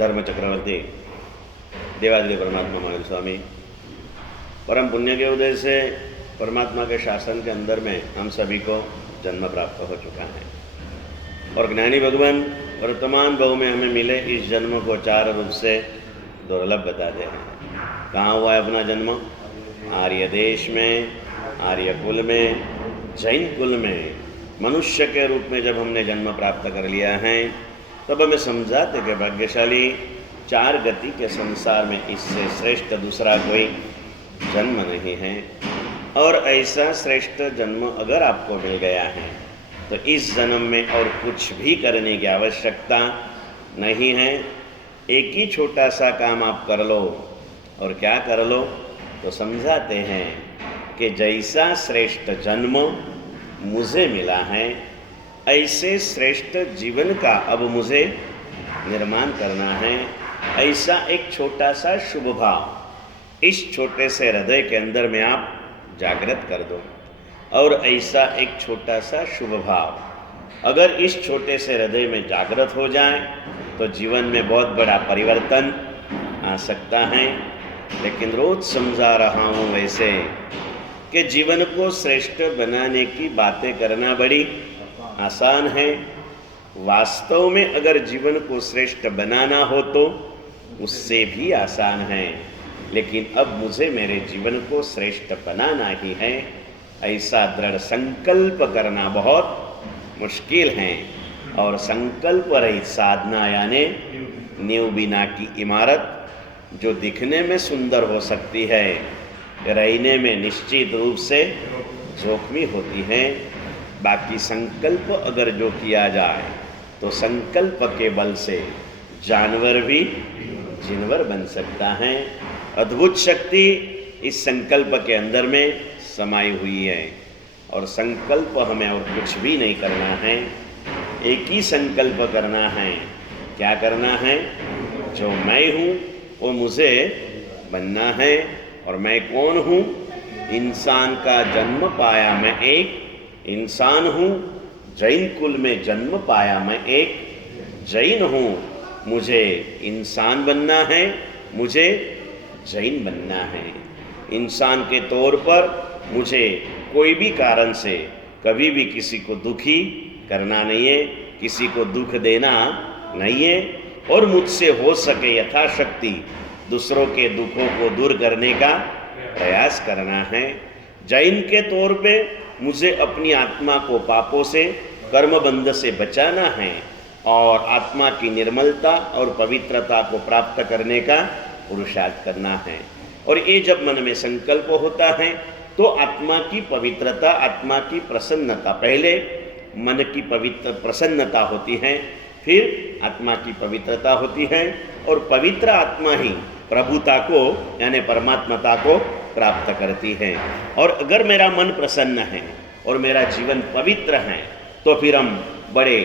धर्म चक्रवर्ती देवादिदेव परमात्मा महावीर स्वामी परम पुण्य के उदय से परमात्मा के शासन के अंदर में हम सभी को जन्म प्राप्त हो चुका है और ज्ञानी भगवान वर्तमान भाव में हमें मिले इस जन्म को चार रूप से दुर्लभ बताते हैं। कहाँ हुआ है अपना जन्म? आर्य देश में, आर्य कुल में, जैन कुल में मनुष्य के रूप में जब हमने जन्म प्राप्त कर लिया है तब हमें समझाते कि भाग्यशाली चार गति के संसार में इससे श्रेष्ठ दूसरा कोई जन्म नहीं है। और ऐसा श्रेष्ठ जन्म अगर आपको मिल गया है तो इस जन्म में और कुछ भी करने की आवश्यकता नहीं है। एक ही छोटा सा काम आप कर लो। और क्या कर लो? तो समझाते हैं कि जैसा श्रेष्ठ जन्म मुझे मिला है ऐसे श्रेष्ठ जीवन का अब मुझे निर्माण करना है। ऐसा एक छोटा सा शुभ भाव इस छोटे से हृदय के अंदर में आप जागृत कर दो। और ऐसा एक छोटा सा शुभ भाव अगर इस छोटे से हृदय में जागृत हो जाए तो जीवन में बहुत बड़ा परिवर्तन आ सकता है। लेकिन रोज समझा रहा हूँ वैसे कि जीवन को श्रेष्ठ बनाने की बातें करना बड़ी आसान है। वास्तव में अगर जीवन को श्रेष्ठ बनाना हो तो उससे भी आसान है। लेकिन अब मुझे मेरे जीवन को श्रेष्ठ बनाना ही है ऐसा दृढ़ संकल्प करना बहुत मुश्किल है। और संकल्प रहित साधना यानी नींव बिना की इमारत जो दिखने में सुंदर हो सकती है रहने में निश्चित रूप से जोखमी होती है। बाकी संकल्प अगर जो किया जाए तो संकल्प के बल से जानवर भी जिनवर बन सकता है। अद्भुत शक्ति इस संकल्प के अंदर में समाई हुई है। और संकल्प हमें और कुछ भी नहीं करना है, एक ही संकल्प करना है। क्या करना है? जो मैं हूँ वो मुझे बनना है। और मैं कौन हूँ? इंसान का जन्म पाया मैं एक इंसान हूँ। जैन कुल में जन्म पाया मैं एक जैन हूँ। मुझे इंसान बनना है, मुझे जैन बनना है। इंसान के तौर पर मुझे कोई भी कारण से कभी भी किसी को दुखी करना नहीं है, किसी को दुख देना नहीं है। और मुझसे हो सके यथाशक्ति दूसरों के दुखों को दूर करने का प्रयास करना है। जैन के तौर पे मुझे अपनी आत्मा को पापों से, कर्मबंध से बचाना है और आत्मा की निर्मलता और पवित्रता को प्राप्त करने का पुरुषार्थ करना है। और ये जब मन में संकल्प होता है तो आत्मा की पवित्रता, आत्मा की प्रसन्नता, पहले मन की पवित्र प्रसन्नता होती है, फिर आत्मा की पवित्रता होती है। और पवित्र आत्मा ही प्रभुता को यानी परमात्मता को प्राप्त करती है। और अगर मेरा मन प्रसन्न है और मेरा जीवन पवित्र है तो फिर हम बड़े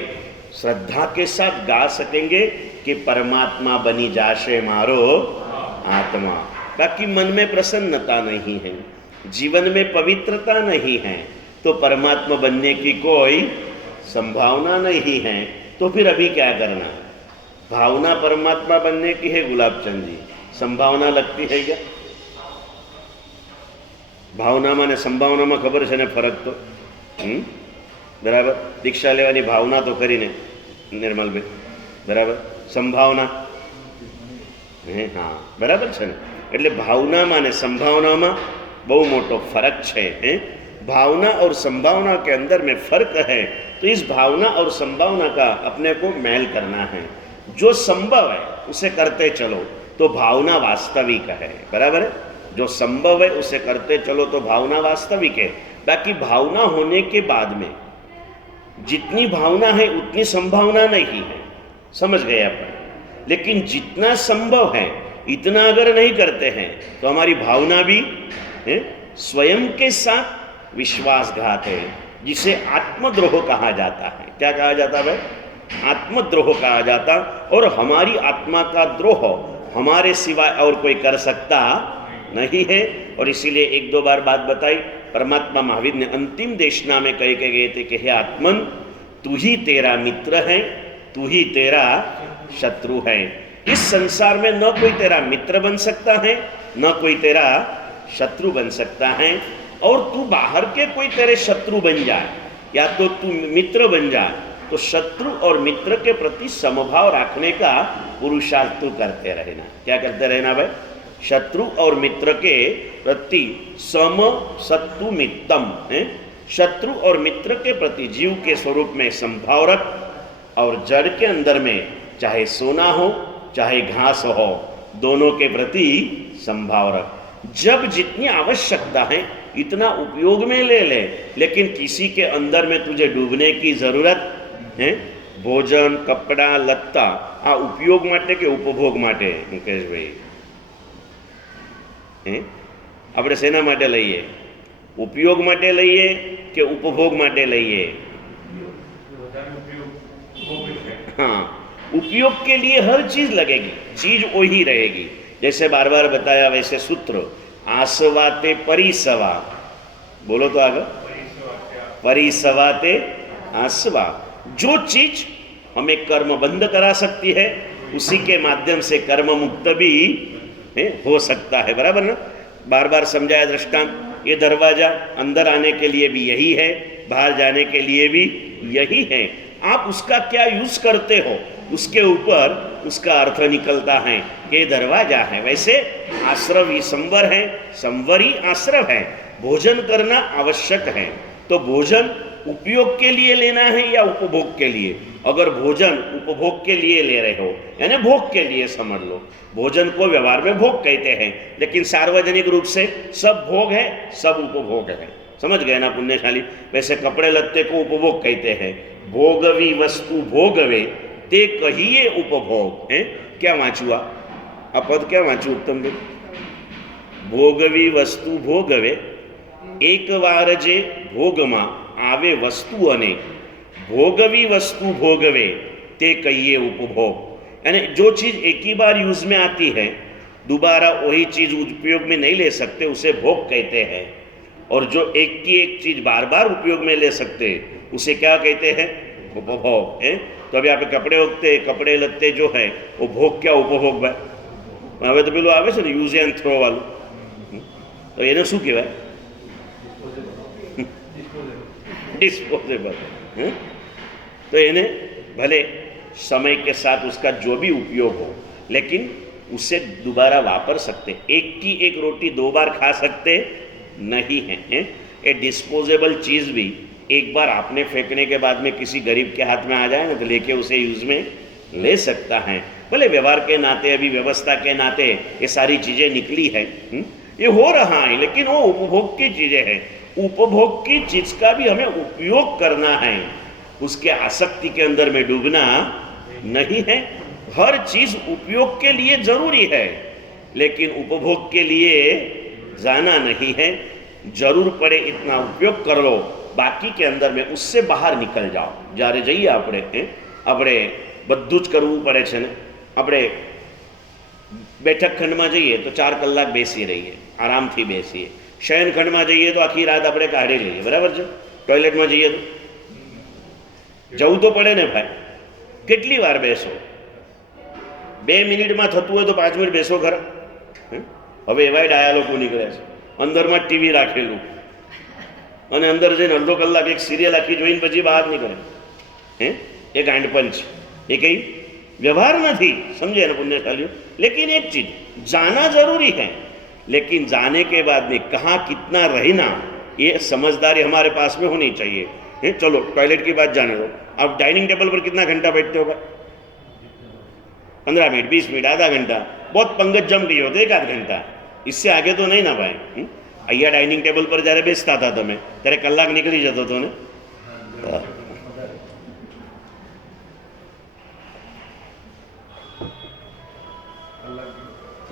श्रद्धा के साथ गा सकेंगे कि परमात्मा बनी जाशे मारो आत्मा। बाकी मन में प्रसन्नता नहीं है, जीवन में पवित्रता नहीं है तो परमात्मा बनने की कोई संभावना नहीं है। तो फिर अभी क्या करना? भावना परमात्मा बनने की है गुलाब चंद जी, संभावना लगती है क्या? भावना में संभावना में खबर है ने फरक तो बराबर। दीक्षा लेवानी भावना तो करी ने निर्मल भाई, बराबर। संभावना हाँ बराबर है ने। એટલે ભાવનામાં અને સંભાવનામાં બહુ મોટો ફરક છે। भावना और संभावना के अंदर में फर्क है। तो इस भावना और संभावना का अपने को मेल करना है। जो संभव है उसे करते चलो तो भावना वास्तविक है, बराबर है। जो संभव है उसे करते चलो तो भावना वास्तविक है। बाकी भावना होने के बाद में जितनी भावना है उतनी संभावना नहीं है, समझ गए आप। लेकिन जितना संभव है इतना अगर नहीं करते हैं तो हमारी भावना भी स्वयं के साथ विश्वासघात है, जिसे आत्मद्रोह कहा जाता है। क्या कहा जाता है? आत्मद्रोह कहा जाता। और हमारी आत्मा का द्रोह हमारे सिवाय और कोई कर सकता नहीं है। और इसीलिए एक दो बार बात बताई, परमात्मा महावीर ने अंतिम देशना में कह के गए थे कि हे आत्मन, तू ही तेरा मित्र है, तू ही तेरा शत्रु है। इस संसार में न कोई तेरा मित्र बन सकता है, न कोई तेरा शत्रु बन सकता है। और तू बाहर के कोई तेरे शत्रु बन जाए या तो तू मित्र बन जाए, तो शत्रु और मित्र के प्रति समभाव रखने का पुरुषार्थ तू करते रहना। क्या करते रहना भाई? शत्रु और मित्र के प्रति सम सत्तु मित्तम है। शत्रु और मित्र के प्रति जीव के स्वरूप में समभाव रख, और जड़ के अंदर में चाहे सोना हो चाहे घास हो, दोनों के प्रति समभाव रख। जब जितनी आवश्यकता है इतना उपयोग में ले ले, लेकिन किसी के अंदर में तुझे डूबने की जरूरत है? भोजन, कपड़ा, लत्ता आ उपयोग माटे के उपभोग माटे? मुकेश भाई, આપણે શેના માટે લઈએ? उपयोग માટે લઈએ કે उपभोग માટે લઈએ? हाँ, उपयोग के लिए हर चीज लगेगी, चीज वही रहेगी। जैसे बार बार बताया वैसे सूत्र, आसवाते परिसवा, बोलो तो आगे, परिसवाते आसवा। जो चीज हमें कर्म बंद करा सकती है उसी के माध्यम से कर्म मुक्त भी हो सकता है। बराबर ना? बार बार समझाया दृष्टांत। ये दरवाजा अंदर आने के लिए भी यही है, बाहर जाने के लिए भी यही है। आप उसका क्या यूज करते हो उसके ऊपर उसका अर्थ निकलता है कि दरवाजा है। वैसे आश्रव ही संवर है, संवर ही आश्रव है। भोजन करना आवश्यक है, तो भोजन उपयोग के लिए लेना है या उपभोग के लिए? अगर भोजन उपभोग के लिए ले रहे हो यानी भोग के लिए समझ लो। भोजन को व्यवहार में भोग कहते हैं, लेकिन सार्वजनिक रूप से सब भोग है, सब उपभोग है। समझ गए ना पुण्यशाली? वैसे कपड़े लत्ते को उपभोग कहते हैं। भोगवी वस्तु भोगवे ते कहिए उपभोग है। क्या वांचुआ आ पद? क्या वांचू उत्तम भाई? भोगवी वस्तु भोगवे एक वार जे भोगमा आवे वस्तु अनेक, भोगवी वस्तु भोगवे ते कहिए उपभोग। यानी जो चीज एक ही बार यूज में आती है, दोबारा वही चीज उपयोग में नहीं ले सकते, उसे भोग कहते हैं। और जो एक की एक चीज बार बार उपयोग में ले सकते उसे क्या कहते हैं? उपभोग है। तो अभी आप कपड़े उगते, कपड़े लत्ते जो है वो भोग क्या उपभोग भाई? હવે તો પેલું આવે છે ને યુઝ એન્ડ થ્રો વાળું, તો એને શું કહેવાય? डिस्पोजेबल है। तो इन्हें भले समय के साथ उसका जो भी उपयोग हो, लेकिन उसे दोबारा वापर सकते। एक की एक रोटी दो बार खा सकते नहीं है। ये डिस्पोजेबल चीज़ भी एक बार आपने फेंकने के बाद में किसी गरीब के हाथ में आ जाए ना, तो लेके उसे यूज में ले सकता है। भले व्यवहार के नाते, अभी व्यवस्था के नाते ये सारी चीज़ें निकली है, ये हो रहा है, लेकिन वो उपभोग की चीज़ें हैं। उपभोग की चीज का भी हमें उपयोग करना है, उसके आसक्ति के अंदर में डूबना नहीं है। हर चीज उपयोग के लिए जरूरी है, लेकिन उपभोग के लिए जाना नहीं है। जरूर पड़े इतना उपयोग कर लो, बाकी के अंदर में उससे बाहर निकल जाओ। જ્યારે જઈએ આપણે બધું જ કરવું પડે છે ને। આપણે બેઠક ખંડમાં જઈએ તો 4 કલાક બેસી રહીએ, આરામથી બેસીએ। શયનખંડ में जाइए तो आखी रात આપણે કાઢી લઈએ, बराबर છે। टॉयलेट में जाइए तो જવું તો પડે ને ભાઈ। કેટલી વાર બેસો? 2 મિનિટમાં થતું હોય તો 5 મિનિટ બેસો ખરા। હવે એવાય ડાયા લોકો નીકળે છે, અંદરમાં ટીવી રાખેલું અને અંદર જઈને અડધો કલાક એક સિરિયલ આખી જોઈને પછી બહાર નીકળે। એ ગાંડપણ છે, એ કઈ व्यवहार नहीं। समझे ना पुण्यशालियों? लेकिन एक चीज जाना जरूरी है, लेकिन जाने के बाद में कहाँ कितना रहना, ये समझदारी हमारे पास में होनी चाहिए। चलो टॉयलेट की बात जाने दो, अब डाइनिंग टेबल पर कितना घंटा बैठते हो भाई? 15 मिनट, 20 मिनट, आधा घंटा, बहुत पंगत जम गई हो तो 1 आध घंटा, इससे आगे तो नहीं ना भाई। અહીંયા डाइनिंग टेबल पर જ્યારે બેસતા હતા તમે ત્યારે કલાક નીકળી જતો હતો ને।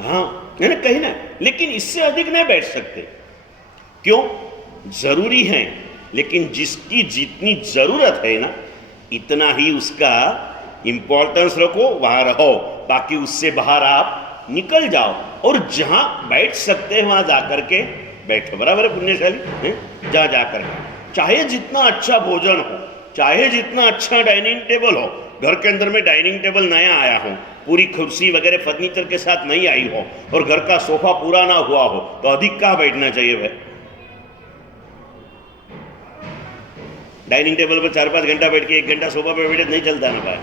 हाँ, मैंने कही ना, लेकिन इससे अधिक नहीं बैठ सकते। क्यों? जरूरी है, लेकिन जिसकी जितनी जरूरत है ना, इतना ही उसका इंपॉर्टेंस रखो, वहां रहो। बाकी उससे बाहर आप निकल जाओ और जहां बैठ सकते हैं वहां जाकर के बैठो। बराबर है पुण्यशाली? जहां जाकर के, चाहे जितना अच्छा भोजन हो, चाहे जितना अच्छा डाइनिंग टेबल हो, घर के अंदर में डाइनिंग टेबल नया आया हो, पूरी कुर्सी वगैरह फर्नीचर के साथ नहीं आई हो और घर का सोफा पूरा ना हुआ हो, तो अधिक कहाँ बैठना चाहिए भाई? डाइनिंग टेबल पर 4-5 घंटा बैठ के 1 घंटा सोफा पर बैठे नहीं चलता ना भाई।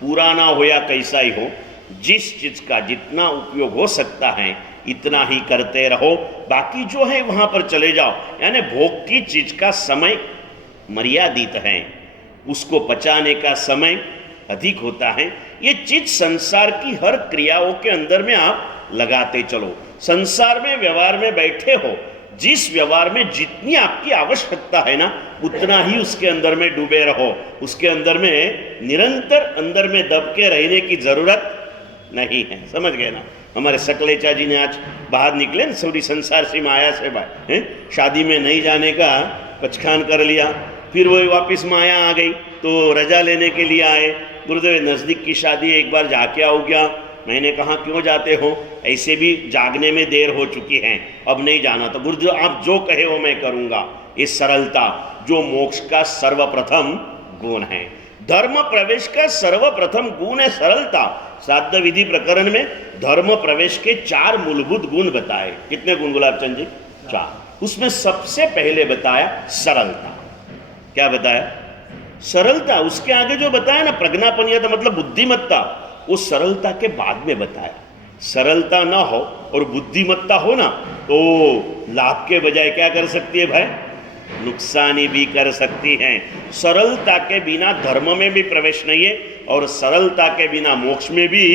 पूरा ना हो या कैसा ही हो, जिस चीज का जितना उपयोग हो सकता है इतना ही करते रहो, बाकी जो है वहां पर चले जाओ। यानी भोग की चीज का समय मर्यादित है, उसको पचाने का समय अधिक होता है। ये चीज संसार की हर क्रियाओं के अंदर में आप लगाते चलो। संसार में व्यवहार में बैठे हो, जिस व्यवहार में जितनी आपकी आवश्यकता है ना, उतना ही उसके अंदर में डूबे रहो। उसके अंदर में निरंतर अंदर में दब के रहने की जरूरत नहीं है। समझ गए ना? हमारे सकलेचा जी ने आज बाहर निकले ना, थोड़ी संसार से माया से बाहर हैं, शादी में नहीं जाने का पचखान कर लिया, फिर वो वापस माया आ गई तो रजा लेने के लिए आए। गुरुदेव नज़दीक की शादी एक बार जाके आओ क्या? मैंने कहा क्यों जाते हो? ऐसे भी जागने में देर हो चुकी है, अब नहीं जाना। तो गुरुदेव आप जो कहे वो मैं करूँगा। ये सरलता जो मोक्ष का सर्वप्रथम गुण है, धर्म प्रवेश का सर्वप्रथम गुण है सरलता। श्राद्ध विधि प्रकरण में धर्म प्रवेश के 4 मूलभूत गुण बताए। कितने गुण गुलाबचंद जी? 4। उसमें सबसे पहले बताया सरलता। क्या बताया? सरलता। उसके आगे जो बताया ना प्रज्ञापनीयता मतलब बुद्धिमत्ता, वो सरलता के बाद में बताया। सरलता ना हो और बुद्धिमत्ता हो ना, तो लाभ के बजाय क्या कर सकती है भाई? नुकसानी भी कर सकती हैं। सरलता के बिना धर्म में भी प्रवेश नहीं है और सरलता के बिना मोक्ष में भी।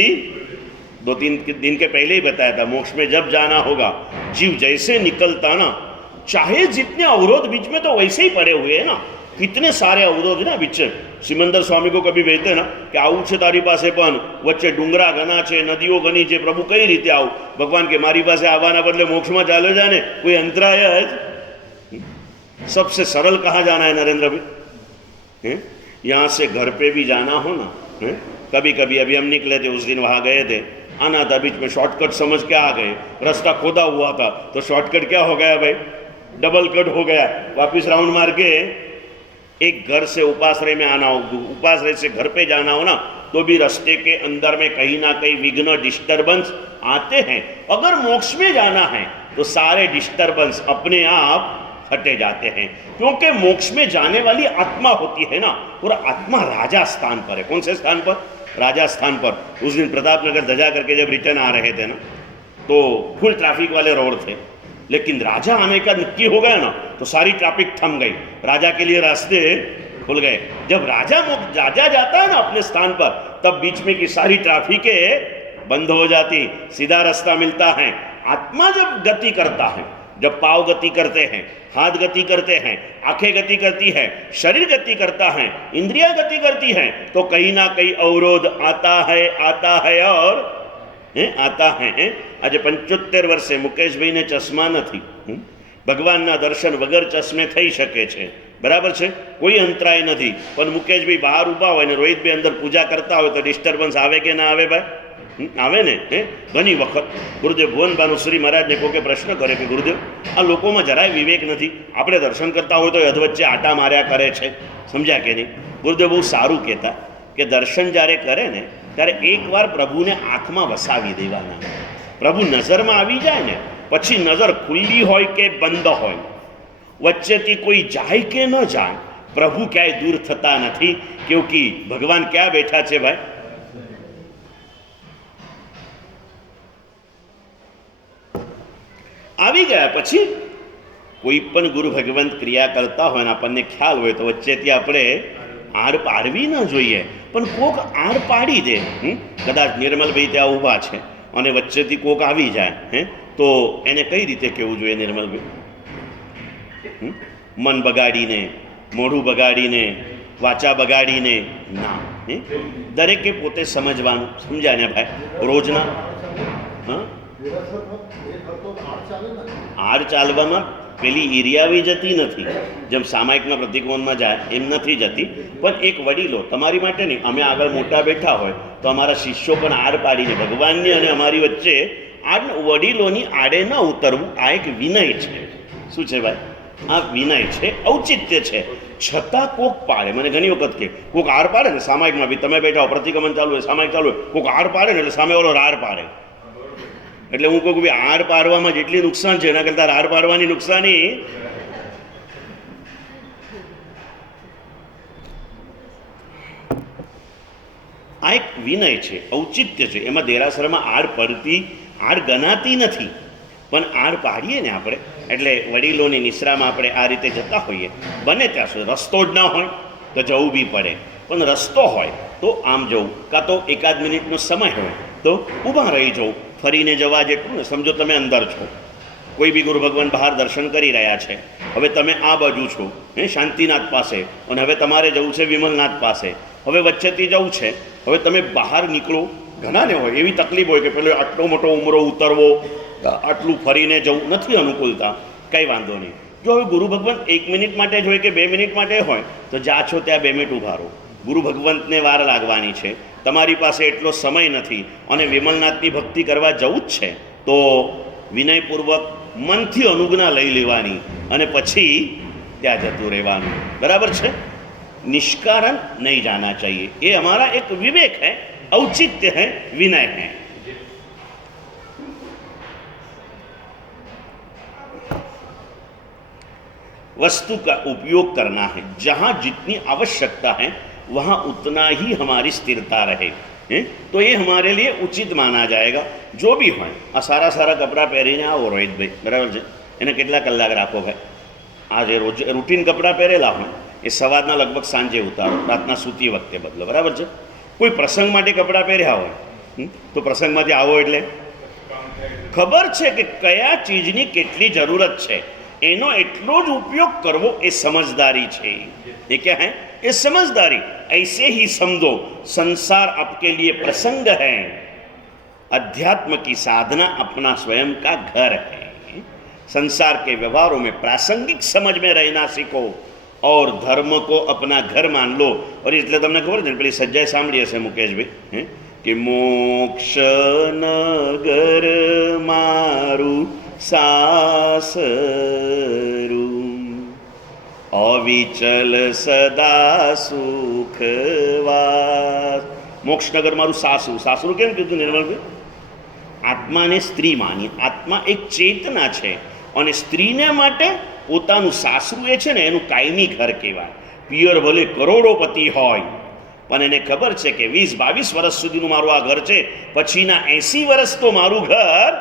2-3 दिन के पहले ही बताया था, मोक्ष में जब जाना होगा, जीव जैसे निकलता ना, चाहे जितने अवरोध बीच में तो वैसे ही पड़े हुए हैं ना, कितने सारे अवरोध ना बीच। सिमंदर स्वामी को कभी कहते ना कि આવું છે તારી પાસે પણ વચ્ચે ડુંગરા ઘણા છે, નદીઓ ઘણી છે, પ્રભુ કઈ રીતે આવું? ભગવાન કે મારી પાસે આવવાના બદલે મોક્ષમાં ચાલ્યો જાય ને, કોઈ અંતરાય જ? सबसे सरल कहाँ जाना है नरेंद्र भाई? यहाँ से घर पे भी जाना हो ना, कभी कभी अभी हम निकले थे, उस दिन वहाँ गए थे, आना था, बीच में शॉर्टकट समझ के आ गए, रास्ता खोदा हुआ था तो शॉर्टकट क्या हो गया भाई? डबल कट हो गया। वापस राउंड मार के एक घर से उपाश्रय में आना हो, उपाश्रय से घर पे जाना हो ना, तो भी रास्ते के अंदर में कहीं ना कहीं विघ्न डिस्टर्बेंस आते हैं। अगर मोक्ष में जाना है तो सारे डिस्टर्बेंस अपने आप हटे जाते हैं, क्योंकि मोक्ष में जाने वाली आत्मा होती है ना, और आत्मा राजा स्थान पर है। कौन से स्थान पर? राजा स्थान पर। उस दिन प्रतापनगर ध्वजा करके जब रिटर्न आ रहे थे ना, तो फुल ट्रैफिक वाले रोड थे, लेकिन राजा आने का नक्की हो गया ना, तो सारी ट्रैफिक थम गई, राजा के लिए रास्ते खुल गए। जब राजा जाता है ना अपने स्थान पर, तब बीच में की सारी ट्रैफिकें बंद हो जाती, सीधा रास्ता मिलता है। आत्मा जब गति करता है, जब पाँव गति करते हैं, हाथ गति करते हैं, आंखें गति करती है, शरीर गति करता है, इंद्रियां गति करती हैं, तो कहीं ना कहीं अवरोध आता है और आता है। आज 75 વર્ષે મુકેશભાઈને ચશ્મા નથી, ભગવાનના દર્શન વગર ચશ્મે થઈ શકે છે, બરાબર છે, કોઈ અંતરાય નથી, પણ મુકેશભાઈ બહાર ઊભા હોય ને રોહિતભાઈ અંદર પૂજા કરતા હોય તો ડિસ્ટર્બન્સ આવે કે ના આવે ભાઈ? આવે ને? ઘણી વખત ગુરુદેવ ભુવન ભાનુશ્રી મહારાજને કોકે પ્રશ્ન કરે કે ગુરુદેવ આ લોકોમાં જરાય વિવેક નથી, આપણે દર્શન કરતા હોય તો અધવચ્ચે આટા માર્યા કરે છે, સમજ્યા કે નહીં? ગુરુદેવ બહુ સારું કહેતા કે દર્શન જ્યારે કરે ને ત્યારે એકવાર પ્રભુને આંખમાં વસાવી દેવાના. પ્રભુ નજરમાં આવી જાય ને પછી નજર ખુલ્લી હોય કે બંધ હોય, વચ્ચેથી કોઈ જાય કે ન જાય, પ્રભુ ક્યાંય દૂર થતા નથી, ક્યોંકि ભગવાન ક્યાં બેઠા છે ભાઈ? આવી ગયા પછી કોઈ પણ ગુરુ ભગવંત ક્રિયા કરતા હોય ને આપણને ખ્યાલ હોય તો વચ્ચેથી આપણે આડ પાડવી ન જોઈએ, પણ કોક આડ પાડી દે, કદાચ નિર્મલભાઈ ત્યાં ઊભા છે અને વચ્ચેથી કોક આવી જાય, તો એને કઈ રીતે કહેવું જોઈએ નિર્મલભાઈ? મન બગાડીને, મોઢું બગાડીને, વાચા બગાડીને ના, દરેકે પોતે સમજવાનું. સમજ્યા ને ભાઈ? રોજના આડ ચાલવામાં પેલી ઈરિયાવી જતી નથી, જેમ સામાયિકના પ્રતિકોણમાં જાય એમ નથી જતી, પણ એક વડીલો તમારી માટે નહીં, અમે આગળ મોટા બેઠા હોય તો અમારા શિષ્યો પણ આડ પાડીને ભગવાનની અને અમારી વચ્ચે આડ વડીલોની આડે ન ઉતરવું, આ એક વિનય છે. શું છે ભાઈ? આ વિનય છે, ઔચિત્ય છે. છતાં કોક પાડે. મને ઘણી વખત કે કોક આર પાડે ને, સામાયિકમાં બી તમે બેઠા હો, પ્રતિક્રમણ ચાલુ હોય, સામાયિક ચાલુ હોય, કોક આર પાડે ને એટલે સામે ઓલો રાર પાડે. એટલે હું કહું કે આર પાડવામાં જેટલી નુકસાન છે એના કરતાં રાર પાડવાની નુકસાની. આ એક વિનય છે, ઔચિત્ય છે. એમાં દેરાસરમાં આડ પડતી, આડ ગણાતી નથી, પણ આડ પાડીએ ને આપણે, એટલે વડીલોની નિશ્રામાં આપણે આ રીતે જતા હોઈએ, બને ત્યાં સુધી રસ્તો જ ના હોય તો જવું બી પડે, પણ રસ્તો હોય તો આમ જવું, કાં તો એકાદ મિનિટનો સમય હોય તો ઊભા રહી જવું. ફરીને જવા જેટલું ને, સમજો તમે અંદર છો, કોઈ બી ગુરુ ભગવાન બહાર દર્શન કરી રહ્યા છે, હવે તમે આ બાજુ છો શાંતિનાથ પાસે, અને હવે તમારે જવું છે વિમલનાથ પાસે, હવે વચ્ચેથી જવું છે, હવે તમે બહાર નીકળો. ઘણાને હોય એવી તકલીફ હોય કે પેલો આટલો મોટો ઉમરો ઉતરવો, આટલું ફરીને જવું નથી અનુકૂળતા, કંઈ વાંધો નહીં. જો હવે ગુરુ ભગવાન 1 મિનિટ માટે જ હોય કે 2 મિનિટ માટે હોય તો જ્યાં છો ત્યાં 2 મિનિટ ઊભા રહો. ગુરુ ભગવંતને વાર લાગવાની છે, તમારી પાસે એટલો સમય નથી અને વિમલનાથની ભક્તિ કરવા જવું જ છે, તો વિનયપૂર્વક મનથી અનુજ્ઞા લઈ લેવાની અને પછી ત્યાં જતું રહેવાનું. બરાબર છે? निष्कारण नहीं जाना चाहिए. ये हमारा एक विवेक है, औचित्य है, विनय है. वस्तु का उपयोग करना है, जहाँ जितनी आवश्यकता है वहाँ उतना ही हमारी स्थिरता रहे, तो ये हमारे लिए उचित माना जाएगा. जो भी हो आ सारा सारा कपड़ा पहरीने आओ रोहित भाई, बराबर है, એને કેટલા કલાક રાખો ભાઈ? આ જે રોજ રૂટીન કપડાં પહેરેલા હોય એ સવારના લગભગ સાંજે ઉતારો, રાતના સૂતી વખતે બદલો. બરાબર છે? કોઈ પ્રસંગ માટે કપડાં પહેર્યા હોય તો પ્રસંગમાંથી આવો એટલે ખબર છે કે કયા ચીજની કેટલી જરૂરત છે, એનો એટલો જ ઉપયોગ કરવો એ સમજદારી છે. ये क्या है? ये समझदारी. ऐसे ही समझो संसार आपके लिए प्रसंग है, अध्यात्म की साधना अपना स्वयं का घर है. संसार के व्यवहारों में प्रासंगिक समझ में रहना सीखो और धर्म को अपना घर मान लो. और इसलिए તમને ખબર છે પેલી સજ્જાએ સાંભળી હશે મુકેશભાઈ કે મોક્ષ નગર મારું સાસરું, અવિચલ સદા સુખવાસ. મોક્ષનગર મારું સાસરું. સાસરું કેમ કીધું નિર્મલભાઈ? આત્માને સ્ત્રી માની. આત્મા એક ચેતના છે અને સ્ત્રીને માટે પોતાનું સાસરું એ છે ને એનું કાયમી ઘર કહેવાય. પિયર ભલે કરોડોપતિ હોય પણ એને ખબર છે કે 20-22 વર્ષ સુધીનું મારું આ ઘર છે, પછીના 80 વર્ષ તો મારું ઘર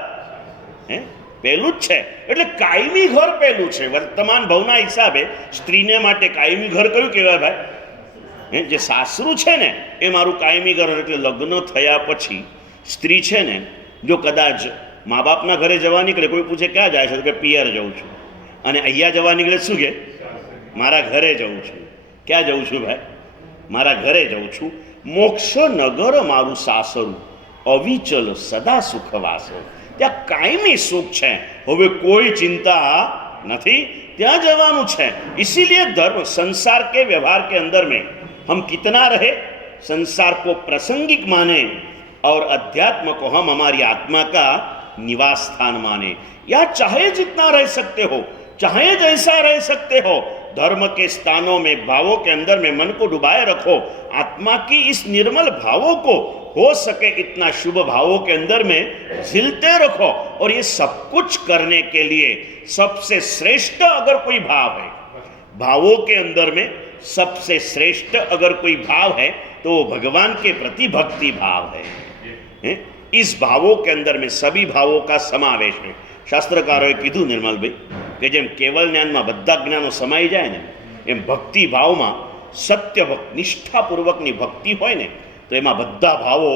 પહેલું જ છે. એટલે કાયમી ઘર પહેલું છે. વર્તમાન ભાવના હિસાબે સ્ત્રીને માટે કાયમી ઘર કયું કહેવાય ભાઈ? જે સાસરું છે ને એ મારું કાયમી ઘર. એટલે લગ્ન થયા પછી સ્ત્રી છે ને જો કદાચ મા બાપના ઘરે જવા નીકળે, કોઈ પૂછે ક્યાં જાય છે તો કે પિયર જઉં છું, અને અહીંયા જવા નીકળે શું કે મારા ઘરે જઉં છું. ક્યાં જઉં છું ભાઈ? મારા ઘરે જઉં છું. મોક્ષ નગર મારું સાસરું, અવિચલ સદા સુખવાસો. ત્યાં કાયમી સુખ છે, હવે કોઈ ચિંતા નથી, ત્યાં જવાનું છે. इसीलिए धर्म संसार के व्यवहार के अंदर में हम कितना रहे, संसार को प्रासंगिक माने और अध्यात्म को हम हमारी आत्मा का निवास स्थान माने. या चाहे जितना रह सकते हो, चाहे जैसा रह सकते हो, धर्म के स्थानों में भावों के अंदर में मन को डुबाए रखो. आत्मा की इस निर्मल भावों को हो सके इतना शुभ भावों के अंदर में झिलते रखो. और ये सब कुछ करने के लिए सबसे श्रेष्ठ अगर कोई भाव है, भावों के अंदर में सबसे श्रेष्ठ अगर कोई भाव है तो वो भगवान के प्रति भक्ति भाव है. इस भावों के अंदर में सभी भावों का समावेश है. શાસ્ત્રકારોએ કીધું નિર્મલભાઈ કે જેમ કેવલ જ્ઞાનમાં બધા જ્ઞાનો સમાઈ જાય ને, એમ ભક્તિ ભાવમાં સત્ય ભક્તિ, નિષ્ઠાપૂર્વકની ભક્તિ હોય ને તો એમાં બધા ભાવો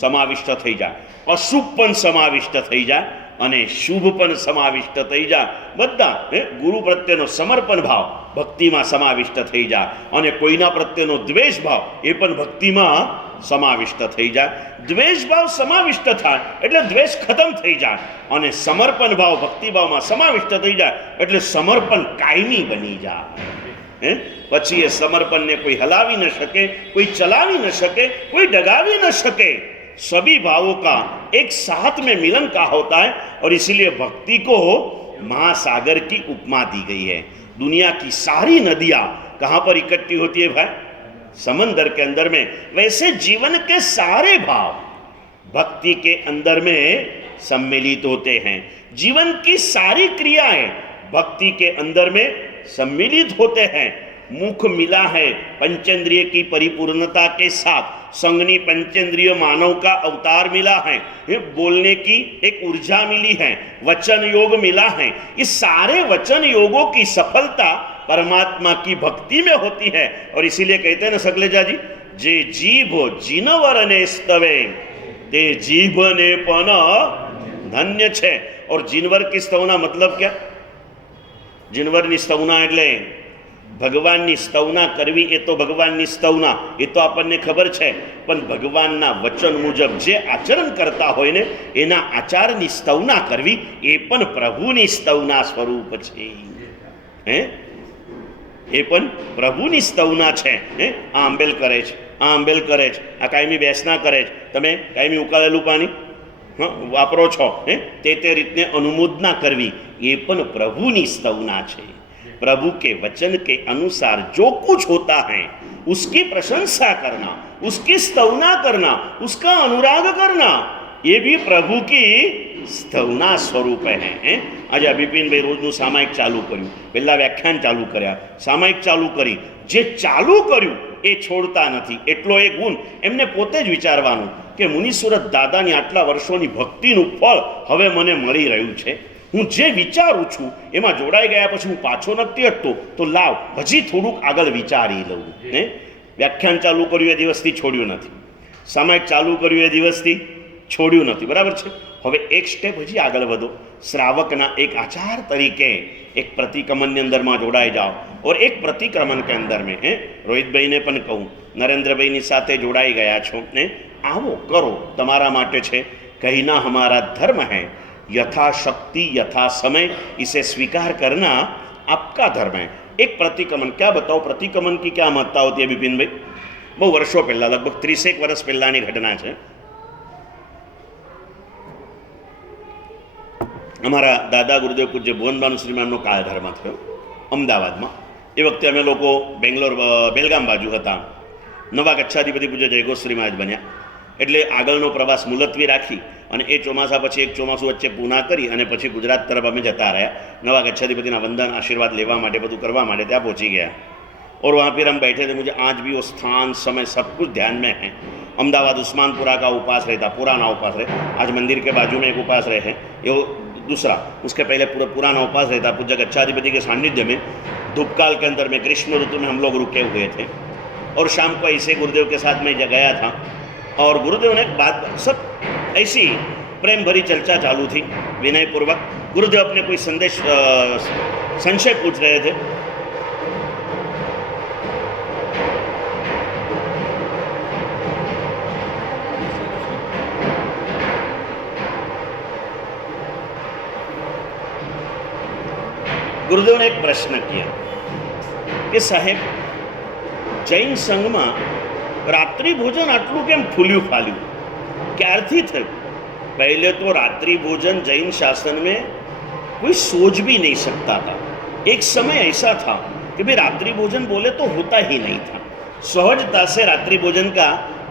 સમાવિષ્ટ થઈ જાય. અશુભ પણ સમાવિષ્ટ થઈ જાય અને શુભ પણ સમાવિષ્ટ થઈ જાય. બધા ગુરુ પ્રત્યેનો સમર્પણ ભાવ ભક્તિમાં સમાવિષ્ટ થઈ જાય અને કોઈના પ્રત્યેનો દ્વેષ ભાવ એ પણ ભક્તિમાં સમાવિષ્ટ થઈ જાય. દ્વેષ ભાવ સમાવિષ્ટ થાય એટલે દ્વેષ ખતમ થઈ જાય અને સમર્પણ ભાવ ભક્તિભાવમાં સમાવિષ્ટ થઈ જાય એટલે સમર્પણ કાયમી બની જાય. પછી એ સમર્પણને કોઈ હલાવી ન શકે, કોઈ ચલાવી ન શકે, કોઈ ડગાવી ન શકે. सभी भावों का एक साथ में मिलन का होता है और इसीलिए भक्ति को महासागर की उपमा दी गई है। दुनिया की सारी नदियां कहां पर इकट्ठी होती है भाई? समंदर के अंदर में। वैसे जीवन के सारे भाव भक्ति के अंदर में सम्मिलित होते हैं। जीवन की सारी क्रियाएं भक्ति के अंदर में सम्मिलित होते हैं। मुख मिला है पंचेंद्रिय की परिपूर्णता के साथ, संगनी पंचेंद्रिय मानव का अवतार मिला है, बोलने की एक ऊर्जा मिली है, वचन योग मिला है। इस सारे वचन योगों की सफलता परमात्मा की भक्ति में होती है। और इसीलिए कहते हैं ना सकलेजा जी, जे जीभ जिनवर ने स्तवे ते जीभ ने पण धन्य छे। और जिनवर की स्तवना मतलब क्या? जिनवરની સ્તવના એટલે ભગવાનની સ્તવના કરવી, એ તો ભગવાનની સ્તવના, એ તો આપણને ખબર છે, પણ ભગવાનના વચન મુજબ જે આચરણ કરતા હોય ને એના આચારની સ્તવના કરવી એ પણ પ્રભુની સ્તવના સ્વરૂપ છે। હે, એ પણ પ્રભુની સ્તવના છે। હે, આ આંબેલ કરે છે, આ આંબેલ કરે છે, આ કાયમી બેસના કરે છે, તમે કાયમી ઉકાળેલું પાણી વાપરો છો, તે રીતને અનુમોદના કરવી ये पण प्रभु ની स्तवना છે। प्रभु के वचन के अनुसार जो कुछ होता है उसकी प्रशंसा करना, उसकी स्तवना करना, उसका अनुराग करना, ये भी प्रभु की स्तवना स्वरूप है। आज बिपिन भाई रोजનું સામાયિક ચાલુ કર્યું, પહેલા વ્યાખ્યાન ચાલુ કર્યા, સામાયિક ચાલુ કરી, જે ચાલુ કર્યું એ છોડતા નથી। એટલો એક ગુણ એમને પોતે જ વિચારવાનું કે મુનિસુરત દાદાની આટલા વર્ષોની ભક્તિનું ફળ હવે મને મળી રહ્યું છે। હું જે વિચારું છું એમાં જોડાઈ ગયા પછી હું પાછો નથી હટતો, તો લાવ હજી થોડુંક આગળ વિચારી લઉં। ને વ્યાખ્યાન ચાલુ કર્યું એ દિવસથી છોડ્યું નથી, સામાયિક ચાલુ કર્યું એ દિવસથી છોડ્યું નથી, બરાબર છે। હવે એક સ્ટેપ હજી આગળ વધો, શ્રાવકના એક આચાર તરીકે એક પ્રતિક્રમણની અંદરમાં જોડાઈ જાઓ। और एक प्रतिक्रमण के अंदर में रोहित भाई ने पण कहूँ, नरेंद्र भाई साथे जोड़ाई गया छो ने, आवो करो तमारा माटे छे, कहना हमारा धर्म है, यथाशक्ति यथा समय इसे स्वीकार करना आपका धर्म है। एक प्रतिक्रमण, क्या बताओ प्रतिक्रमण की क्या महत्ता होती है बिपिन भाई? बहु वर्षों पहला, लगभग 30 वर्ष पहलानी घटना है। अमारा दादा गुरुदेव पूज्य भुवनभानु श्रीमानનો કાળધર્મ થયો અમદાવાદમાં। એ વખતે અમે લોકો બેલગામ બાજુ હતા। નવા કચ્છાધિપતિ પૂજ્ય જયઘોષ મહારાજ બન્યા, એટલે આગળનો પ્રવાસ મુલતવી રાખી અને એ ચોમાસા પછી એક ચોમાસું વચ્ચે પૂના કરી અને પછી ગુજરાત તરફ અમે જતા રહ્યા। નવા કચ્છાધિપતિના વંદન આશીર્વાદ લેવા માટે, બધું કરવા માટે ત્યાં પહોંચી ગયા। और वहाँ फिर हम बैठे थे। मुझे आज भी वो स्थान समय सब कुछ ध्यान में है। अहमदाबाद उस्मानपुरा का उपास रहता, पुराना उपास रहे, आज मंदिर के बाजू में एक उपास रहे हैं, ये दूसरा, उसके पहले पूरा पुराना उपास रहता। पूज्य गच्छाधिपति के सानिध्य में धूपकाल के अंदर में ग्रीष्म ऋतु में हम लोग रुके हुए थे। और शाम को ऐसे गुरुदेव के साथ मैं गया था और गुरुदेव ने बात, सब ऐसी प्रेम भरी चर्चा चालू थी विनयपूर्वक। गुरुदेव अपने कोई संदेश संशय पूछ रहे थे। गुरुदेव ने एक प्रश्न किया कि साहेब, जैन संघ में रात्रि भोजन आटलू केम फूल्यू फाल्यू, क्यारथी थयुं? पहले तो रात्रि भोजन जैन शासन में कोई सोच भी नहीं सकता था। एक समय ऐसा था कि भाई रात्रि भोजन बोले तो होता ही नहीं था, सहजता से रात्रि भोजन का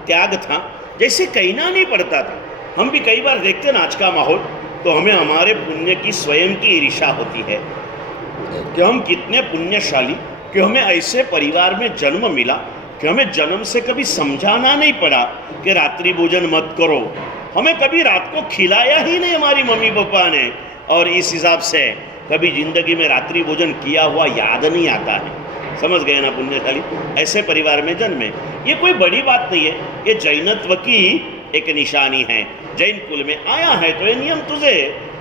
त्याग था, जैसे कहना नहीं पड़ता था। हम भी कई बार देखते हैं आज का माहौल, तो हमें हमारे पुण्य की स्वयं की ईर्ष्या होती है कि हम कितने पुण्यशाली कि हमें ऐसे परिवार में जन्म मिला कि हमें जन्म से कभी समझाना नहीं पड़ा कि रात्रि भोजन मत करो। हमें कभी रात को खिलाया ही नहीं हमारी मम्मी पापा ने, और इस हिसाब से कभी जिंदगी में रात्रि भोजन किया हुआ याद नहीं आता है। समझ गए ना पुण्यशाली? ऐसे परिवार में जन्मे, ये कोई बड़ी बात नहीं है, ये जैनत्व की एक निशानी है। जैन कुल में आया है तो ये नियम तुझे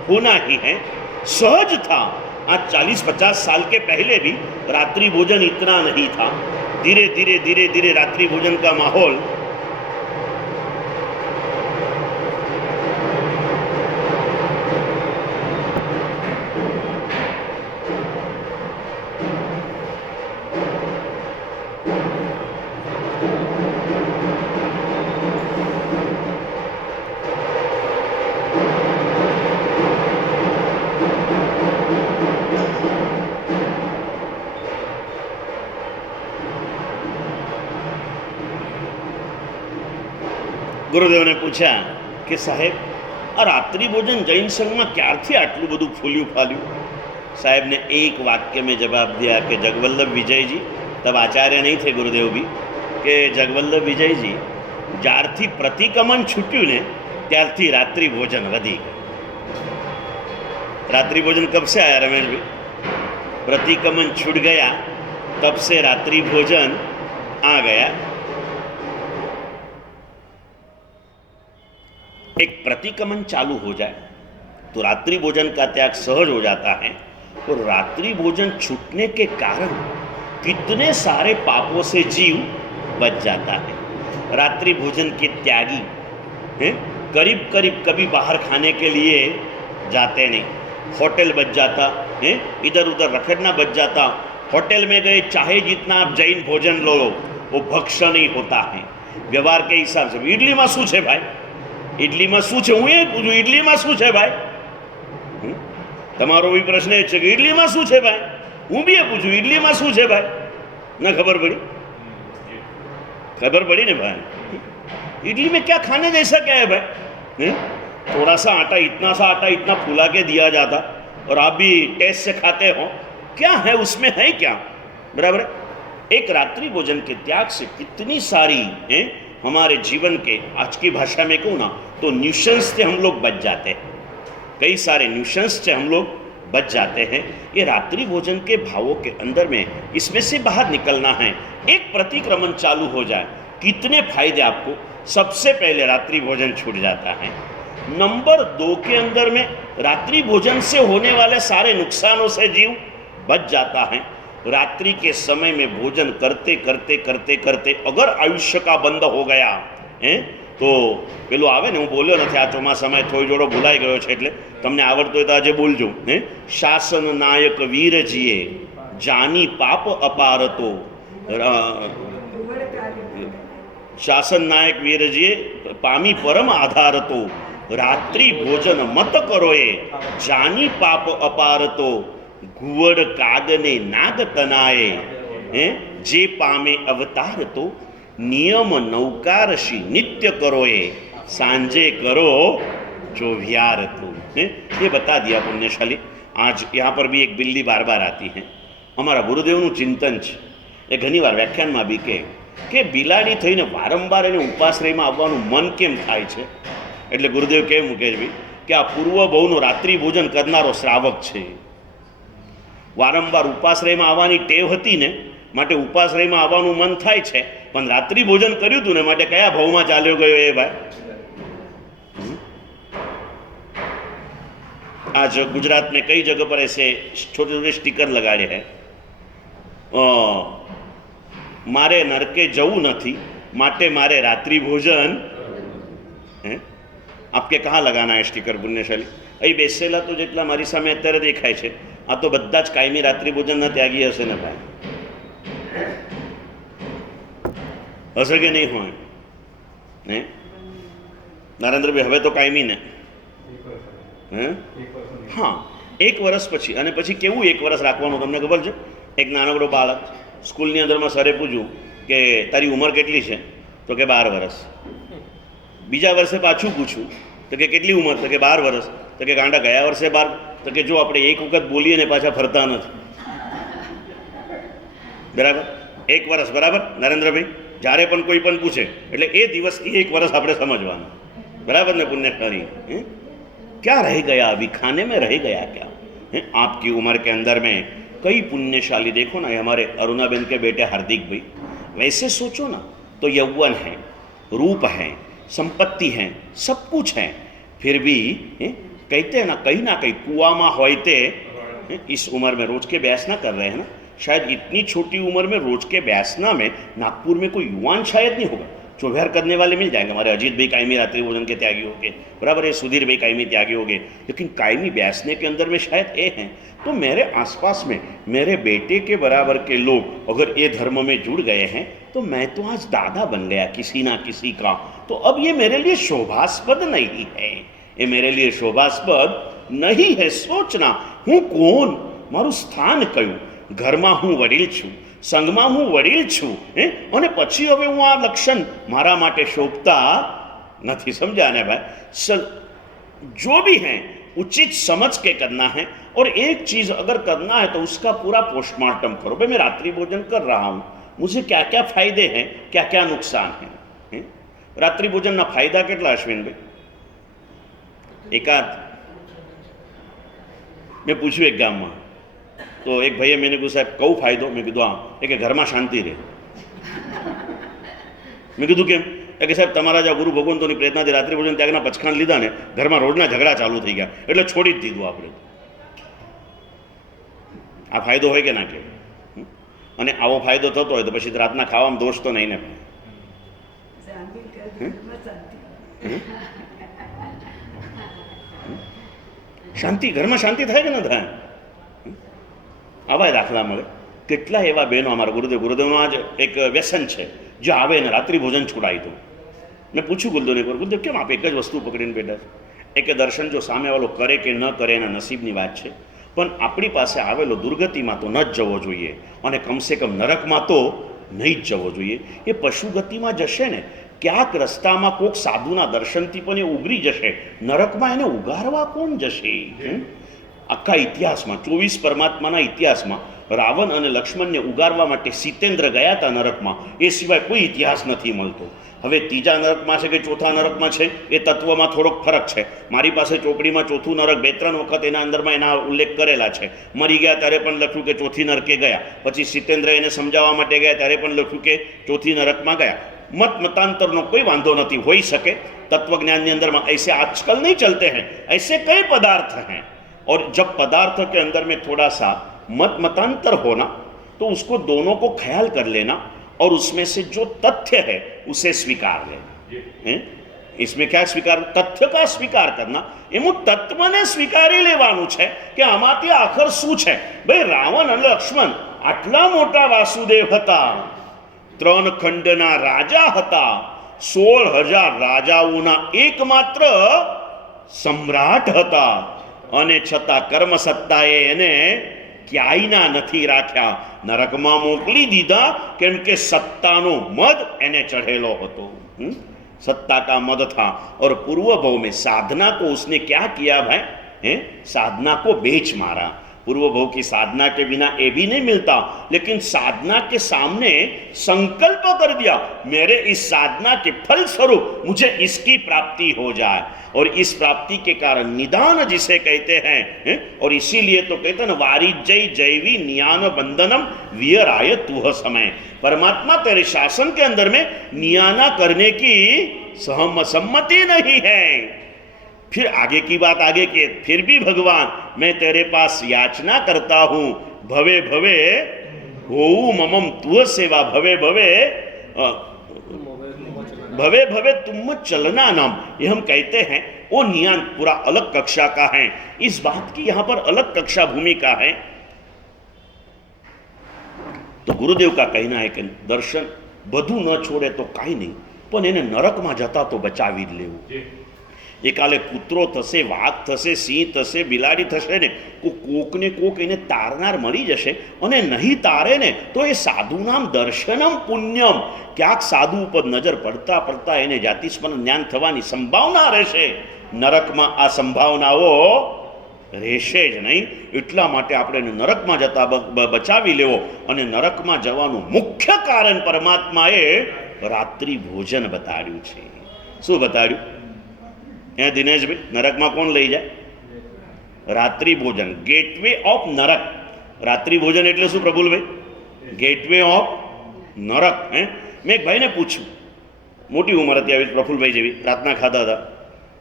होना ही है। सहज था। आज 40-50 साल के पहले भी रात्रि भोजन इतना नहीं था। धीरे धीरे धीरे धीरे रात्रि भोजन का माहौल ગુરુદેવને પૂછ્યા કે સાહેબ, આ રાત્રિ ભોજન જૈન સંઘમાં ક્યારથી આટલું બધું ફૂલ્યું ફાલ્યું? સાહેબને એક વાક્ય મેં જવાબ दिया કે જગવલ્લભ વિજયજી, તબ આચાર્ય નહીં થે ગુરુદેવ બી, કે જગવલ્લભ વિજયજી, જ્યારથી પ્રતિક્રમણ છૂટ્યું ને ત્યારથી રાત્રિ ભોજન વધી ગયું. रात्रि भोजन कब से आया रमेश भाई? प्रतिक्रमण छूट गया तब से रात्रि भोजन आ गया. एक प्रतिक्रमण चालू हो जाए तो रात्रि भोजन का त्याग सहज हो जाता है. और रात्रि भोजन छूटने के कारण कितने सारे पापों से जीव बच जाता है. रात्रि भोजन के त्यागी हैं, करीब करीब कभी बाहर खाने के लिए जाते नहीं. होटल बच जाता है, इधर उधर रखड़ना बच जाता. होटल में गए चाहे जितना आप जैन भोजन लो वो भक्ष्य नहीं होता है व्यवहार के हिसाब से. इडली में शू है भाई? इडली में शू है? हूँ ये पूछूँ, इडली में शू है भाई? तमारो भी प्रश्न है कि इडली में शू है भाई? हूँ भी ये पूछूँ, इडली में शू है भाई? ना खबर पड़ी? खबर पड़ी ने भाई? इडली में क्या खाने जैसा क्या है भाई? थोड़ा सा आटा, इतना सा आटा इतना फुला के दिया जाता और आप भी टेस्ट से खाते हो, क्या है उसमें, है क्या? बराबर है. एक रात्रि भोजन के त्याग से कितनी सारी हमारे जीवन के, आज की भाषा में कहूँ ना तो न्यूशंस से हम लोग बच जाते हैं. कई सारे न्यूशंस से हम लोग बच जाते हैं. ये रात्रि भोजन के भावों के अंदर में इसमें से बाहर निकलना है. एक प्रतिक्रमण चालू हो जाए, कितने फायदे आपको. सबसे पहले रात्रि भोजन छूट जाता है. नंबर 2 के अंदर में रात्रि भोजन से होने वाले सारे नुकसानों से जीव बच जाता है. रात्रि के समय में भोजन करते करते करते करते अगर आयुष्य का बंद हो गया है तो પેલું આવે ને, હું બોલ્યો નથી આ ચોમાસામાં, થોડી જોડો ભૂલાઈ ગયો છે એટલે તમને આવડતો હોય તો આજે બોલજો. શાસન નાયક વીરજીએ જાની પાપ અપારતો, શાસન નાયક વીરજીએ પામી પરમ આધારતો, રાત્રિ ભોજન મત કરોએ જાની પાપ અપારતો, ઘુવડ કાગને નાગ તનાએ, જે પામે અવતાર તો નિયમ નૌકારશી નિત્ય करोए, सांझे करो जो व्यार तो. ये बता दिया पुण्यशाली. आज यहाँ पर भी एक बिल्ली बार बार आती है. हमारा गुरुदेवનું ચિંતન છે એ ઘણીવાર વ્યાખ્યાનમાં બી કે બિલાડી થઈને વારંવાર એને ઉપાશ્રયમાં આવવાનું મન કેમ થાય છે? એટલે ગુરુદેવ કેમ મુકેશભાઈ કે આ પૂર્વ બહુનું રાત્રિ ભોજન કરનારો શ્રાવક છે. વારંવાર ઉપાશ્રયમાં આવવાની ટેવ હતી ને માટે ઉપાશ્રયમાં આવવાનું મન થાય છે, પણ રાત્રિ ભોજન કર્યું હતું ને માટે કયા ભાવમાં ચાલ્યો ગયો એ ભાઈ? आज गुजरात में कई जगह पर ऐसे छोटे छोटे स्टिकर लगाड़े हैं, मारे नरके जવું નથી માટે मारे रात्रि भोजन है. आपके कहाँ लगाना है स्टिकर पुण्यशाली? અહીં બેસેલા તો જેટલા મારી સામે અત્યારે દેખાય છે આ તો બધા જ કાયમી રાત્રિ ભોજનના ત્યાગી હશે ને ભાઈ? હશે કે નહીં હોય ને નરેન્દ્રભાઈ? હવે તો કાયમી ને હા, 1 વર્ષ પછી. અને પછી કેવું 1 વર્ષ રાખવાનું તમને ખબર છે? એક નાનકડો બાળક સ્કૂલની અંદરમાં સરે પૂછ્યું કે તારી ઉંમર કેટલી છે? તો કે 12 વર્ષ. બીજા વર્ષે પાછું પૂછ્યું તો કે કેટલી ઉંમર? તો કે 12 વર્ષ. તો કે ગાંડા ગયા વર્ષે 12. તો કે જો આપણે એક વખત બોલીએ ને પાછા ફરતા નથી. બરાબર? 1 વર્ષ. બરાબર નરેન્દ્રભાઈ? જ્યારે પણ કોઈ પણ પૂછે એટલે એ દિવસથી 1 વર્ષ આપણે સમજવાનું. બરાબર ને પુણ્યकारी? क्या रह गया अभी खाने में? रह गया क्या? आपकी उम्र के अंदर में कई पुण्यशाली, देखो ना हमारे अरुणाबेन के बेटे हार्दिक भाई, वैसे सोचो ना तो यौवन है, रूप है, संपत्ति है, सब कुछ है, फिर भी कहते हैं ना कहीं कुआं में होते इस उम्र में रोज के बैसना कर रहे हैं ना. शायद इतनी छोटी उम्र में रोज के बैसना में नागपुर में कोई युवान शायद नहीं होगा. चौव्यार करने वाले मिल जाएंगे. हमारे अजीत भाई कायमी रात्रि भोजन के त्यागी हो गए, बराबर है. सुधीर भाई कायमी त्यागी हो गए, लेकिन कायमी बैसने के अंदर में शायद ये हैं. तो मेरे आसपास में मेरे बेटे के बराबर के लोग अगर ये धर्म में जुड़ गए हैं तो मैं तो आज दादा बन गया किसी ना किसी का. तो अब ये मेरे लिए शोभास्पद नहीं है, ये मेरे लिए शोभास्पद नहीं है. सोचना हूँ कौन, मारू स्थान क्यू? घરમાં હું વડીલ છું, સંઘમાં હું વડીલ છું, અને પછી હવે હું આ લક્ષણ મારા માટે શોભતા नहीं समझा ने भाई, जो भी है उचित समझ के करना है। और एक चीज अगर करना है तो उसका पूरा पोस्टमार्टम करो। भाई मैं रात्रि भोजन कर रहा हूं, मुझे क्या क्या फायदे हैं, क्या क्या नुकसान है। रात्रि भोजन ना फायदा કેટલા अश्विन भाई? एकाद मैं पूछू एक गाम में तो एक भाई मैंने कहा साहब कहू फायदो, मैं कीधु हाँ, कि घर में शांति रहे। मैं कीधु केम? कि साहब तमारा जो गुरु भगवंतोनी प्रेरणा रात्रि भोजन त्यागना पचखान लीधा ने घर में रोजना झगड़ा चालू थी गया એટલે છોડી જ દીધું આપણે। આ ફાયદો હોય કે ના કે? અને આવો ફાયદો થતો હોય તો પછી રાતના ખાવામાં દોષ તો નહીં ને? શાંતિ ઘરમાં શાંતિ થાય કે ન થાય? આવા દાખલા મળે કેટલા એવા બહેનો અમારા ગુરુદેવનું આજ એક વ્યસન છે, જો આવે ને રાત્રિ ભોજન છોડાવી દો। મેં પૂછ્યું ગુરુદેવને, ગુરુદેવ કેમ આપ એક જ વસ્તુ પકડીને બેઠા છો? એક દર્શન જો સામેવાળો કરે કે ન કરે એના નસીબની વાત છે, પણ આપણી પાસે આવેલો દુર્ગતિમાં તો ન જ જવો જોઈએ અને કમસે કમ નરકમાં તો નહીં જ જવો જોઈએ। એ પશુ ગતિમાં જશે ને, ક્યાંક રસ્તામાં કોઈક સાધુના દર્શનથી પણ એ ઉગરી જશે, નરકમાં એને ઉગારવા કોણ જશે? આખા ઇતિહાસમાં 24 પરમાત્માના ઇતિહાસમાં રાવણ અને લક્ષ્મણને ઉગારવા માટે સિતેન્દ્ર ગયા હતા નરકમાં, એ સિવાય કોઈ ઇતિહાસ નથી મળતો। હવે ત્રીજા નરકમાં છે કે ચોથા નરકમાં છે એ તત્વમાં થોડોક ફરક છે। મારી પાસે ચોપડીમાં ચોથું નરક 2-3 વખત એના અંદરમાં એના ઉલ્લેખ કરેલા છે। મરી ગયા ત્યારે પણ લખ્યું કે ચોથી નરકે ગયા, પછી સિતેન્દ્ર એને સમજાવવા માટે ગયા ત્યારે પણ લખ્યું કે ચોથી નરકમાં ગયા। मत मतांतर कोई वांधो नहीं, हो ही सके तत्वज्ञान के अंदर में ऐसे आजकल नहीं चलते हैं, ऐसे कई पदार्थ हैं। और जब पदार्थ के अंदर में थोड़ा सा मत मतांतर होना तो उसको दोनों को ख्याल कर लेना और उसमें से जो तथ्य है उसे स्वीकार लेना। इसमें क्या स्वीकार? तथ्य का स्वीकार करना। एम तत्व ने स्वीकारी लेवानुं छे कि आमांथी आखर शुं छे। भाई रावण और लक्ष्मण आटला मोटा वासुदेव हता, 3 खंडना राजा हता, 16,000 राजाओना एकमात्र सम्राट हता, अने छता कर्म सत्ताए एने क्यायना नथी राख्या, नरकमां मोकली दीधा केम के सत्तानो मद एने चढ़ेलो हतो। सत्ता का मद था। और पूर्व भव में साधना को उसने क्या किया भाई? साधना को बेच मारा। पूर्व भव की साधना के बिना ये भी नहीं मिलता, लेकिन साधना के सामने संकल्प कर दिया मेरे इस साधना के फल स्वरूप मुझे इसकी प्राप्ति हो जाए। और इस प्राप्ति के कारण निदान जिसे कहते हैं, और इसीलिए तो कहते हैं वारिजय जैवी नियान बंधनम वियराय तुह समय। परमात्मा तेरे शासन के अंदर में नियाना करने की सम्मति नहीं है। फिर आगे की बात आगे की, फिर भी भगवान मैं तेरे पास याचना करता हूं, भवे भवे होऊ ममम तुह सेवा, भवे भवे भवे भवे तुम चलना नाम। ये हम कहते हैं वो नियम पूरा अलग कक्षा का है। इस बात की यहां पर अलग कक्षा भूमिका है। तो गुरुदेव का कहना है कि दर्शन बधु न छोड़े तो कई नहीं, पण एने नरक में जता तो बचावी ज लेवुं। એ કાલે કૂતરો થશે, વાઘ થશે, સિંહ થશે, બિલાડી થશે ને કોક ને કોક એને તારનાર મળી જશે, અને નહીં તારે ને તો એ સાધુનામ દર્શનમ પુણ્યમ, ક્યાંક સાધુ ઉપર નજર પડતા પડતા એને જાતિસ્મરણ જ્ઞાન થવાની સંભાવના રહેશે। નરકમાં આ સંભાવનાઓ રહેશે જ નહીં। એટલા માટે આપણે નરકમાં જતા બચાવી લેવો। અને નરકમાં જવાનું મુખ્ય કારણ પરમાત્માએ રાત્રિ ભોજન બતાડ્યું છે। શું બતાડ્યું? दिनेश भाई नरक में कौन लई जाए? रात्रि भोजन, गेटवे ऑफ नरक। रात्रि भोजन एटले शुं प्रफुल्ल भाई? गेटवे ऑफ नरक। मैं एक भाई ने पूछू, मोटी उमर थी आई प्रफुल्ल भाई जेवी, रातना खाता था,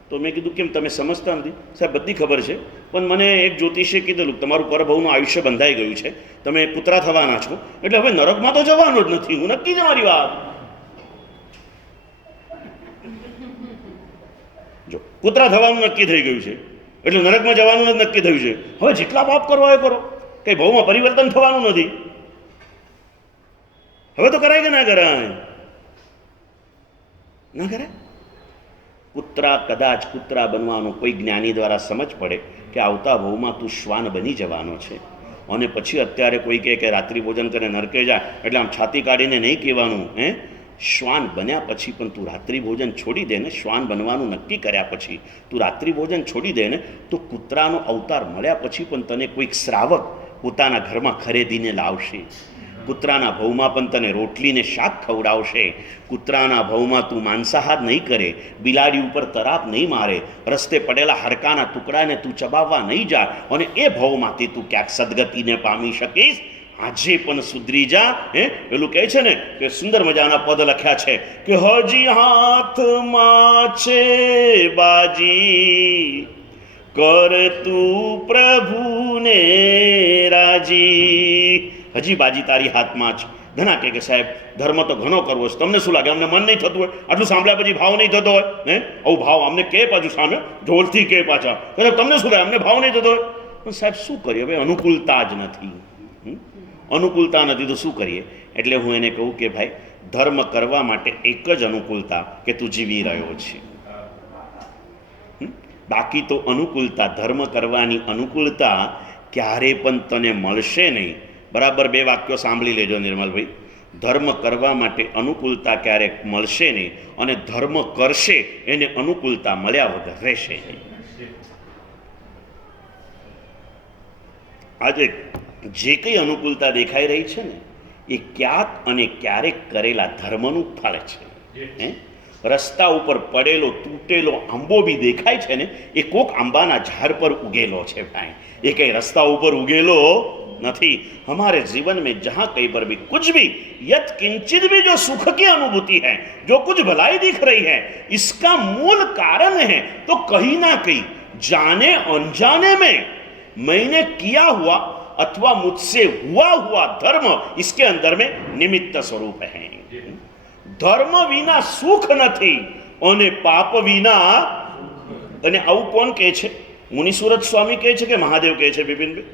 तो मैं कीधुं केम तमे समझता नहीं? साहेब बधी खबर है, पण मने एक ज्योतिषे कीधेलुं तमारुं परभवनुं आयुष्य बंधाई गयुं छे, तमे पुत्रा थवाना छो, एटले हवे नरकमां तो जवानो ज नथी। हुं नक्की ज मारी वात। जो કૂતરા થવાનું નક્કી થઈ ગયું છે એટલે નરકમાં જવાનું જ નક્કી થયું છે। હવે જેટલા પાપ કરવા એ કરો, કઈ ભાવમાં પરિવર્તન થવાનું નથી। હવે તો કરાય કે ના કરાય? ના કરાય। કૂતરા કદાચ કૂતરા બનવાનો કોઈ જ્ઞાની દ્વારા સમજ પડે કે આવતા ભાવમાં તું શ્વાન બની જવાનો છે, અને પછી અત્યારે કોઈ કહે કે રાત્રિ ભોજન કરીને નરકે જાય એટલે આમ છાતી કાઢીને નહીં કહેવાનું શ્વાન બન્યા પછી પણ તું રાત્રિ ભોજન છોડી દે ને, શ્વાન બનવાનું નક્કી કર્યા પછી તું રાત્રિ ભોજન છોડી દે ને, તો કૂતરાનો અવતાર મળ્યા પછી પણ તને કોઈક શ્રાવક પોતાના ઘરમાં ખરીદીને લાવશે. કૂતરાના ભવમાં પણ તને રોટલીને શાક ખવડાવશે. કૂતરાના ભવમાં તું માંસાહાર નહીં કરે, બિલાડી ઉપર તરાપ નહીં મારે, રસ્તે પડેલા હાડકાના ટુકડાને તું ચબાવવા નહીં જા, અને એ ભવમાંથી તું ક્યાંક સદગતિને પામી શકીશ. આજે પણ સુધરી જા. પેલું કહે છે ને કે સુંદર મજાના પદ લખ્યા છે કે હજી હાથમાં છે બાજી, કર તું પ્રભુને રાજી. હજી બાજી તારી હાથમાં છે. ઘણા કે સાહેબ ધર્મ તો ઘણો કરવો છે, તમને શું લાગે અમને મન નહીં થતું હોય? આટલું સાંભળ્યા પછી ભાવ નહીં થતો હોય? આવું ભાવ અમને કે પાછું સામે ઢોલથી કે પાછા તમને શું લાગે અમને ભાવ નહીં થતો હોય? પણ સાહેબ શું કરીએ, હવે અનુકૂળતા જ નથી. અનુકૂળતા નથી તો શું કરીએ? એટલે હું એને કહું કે ભાઈ ધર્મ કરવા માટે એક જ અનુકૂળતા કે તું જીવી રહ્યો છે. બાકી તો અનુકૂળતા, ધર્મ કરવાની અનુકૂળતા ક્યારે પણ તને મળશે નહીં. બરાબર બે વાક્યો સાંભળી લેજો નિર્મલભાઈ. ધર્મ કરવા માટે અનુકૂળતા ક્યારેક મળશે નહીં, અને ધર્મ કરશે એને અનુકૂળતા મળ્યા વગર રહેશે નહીં. આજે જે કંઈ અનુકૂળતા દેખાઈ રહી છે ને એ ક્યાંક અને ક્યારેક કરેલા ધર્મનું ફળ છે. રસ્તા ઉપર પડેલો તૂટેલો આંબો બી દેખાય છે ને એ કોક આંબાના ઝાડ પર ઉગેલો છે ભાઈ, એ કંઈ રસ્તા ઉપર ઉગેલો नहीं. हमारे जीवन में जहां कहीं पर भी कुछ भी यत किंचित भी जो सुख की अनुभूति है, जो कुछ भलाई दिख रही है, इसका मूल कारण है तो कहीं ना कहीं जाने अनजाने में मैंने किया हुआ अथवा मुझसे हुआ धर्म इसके अंदर में निमित्त स्वरूप है. धर्म विना सुख नहीं और पाप विना. અને આવું કોણ કહે છે? મુનિસુરત સ્વામી કહે છે કે મહાદેવ કહે છે? બિપિનભાઈ,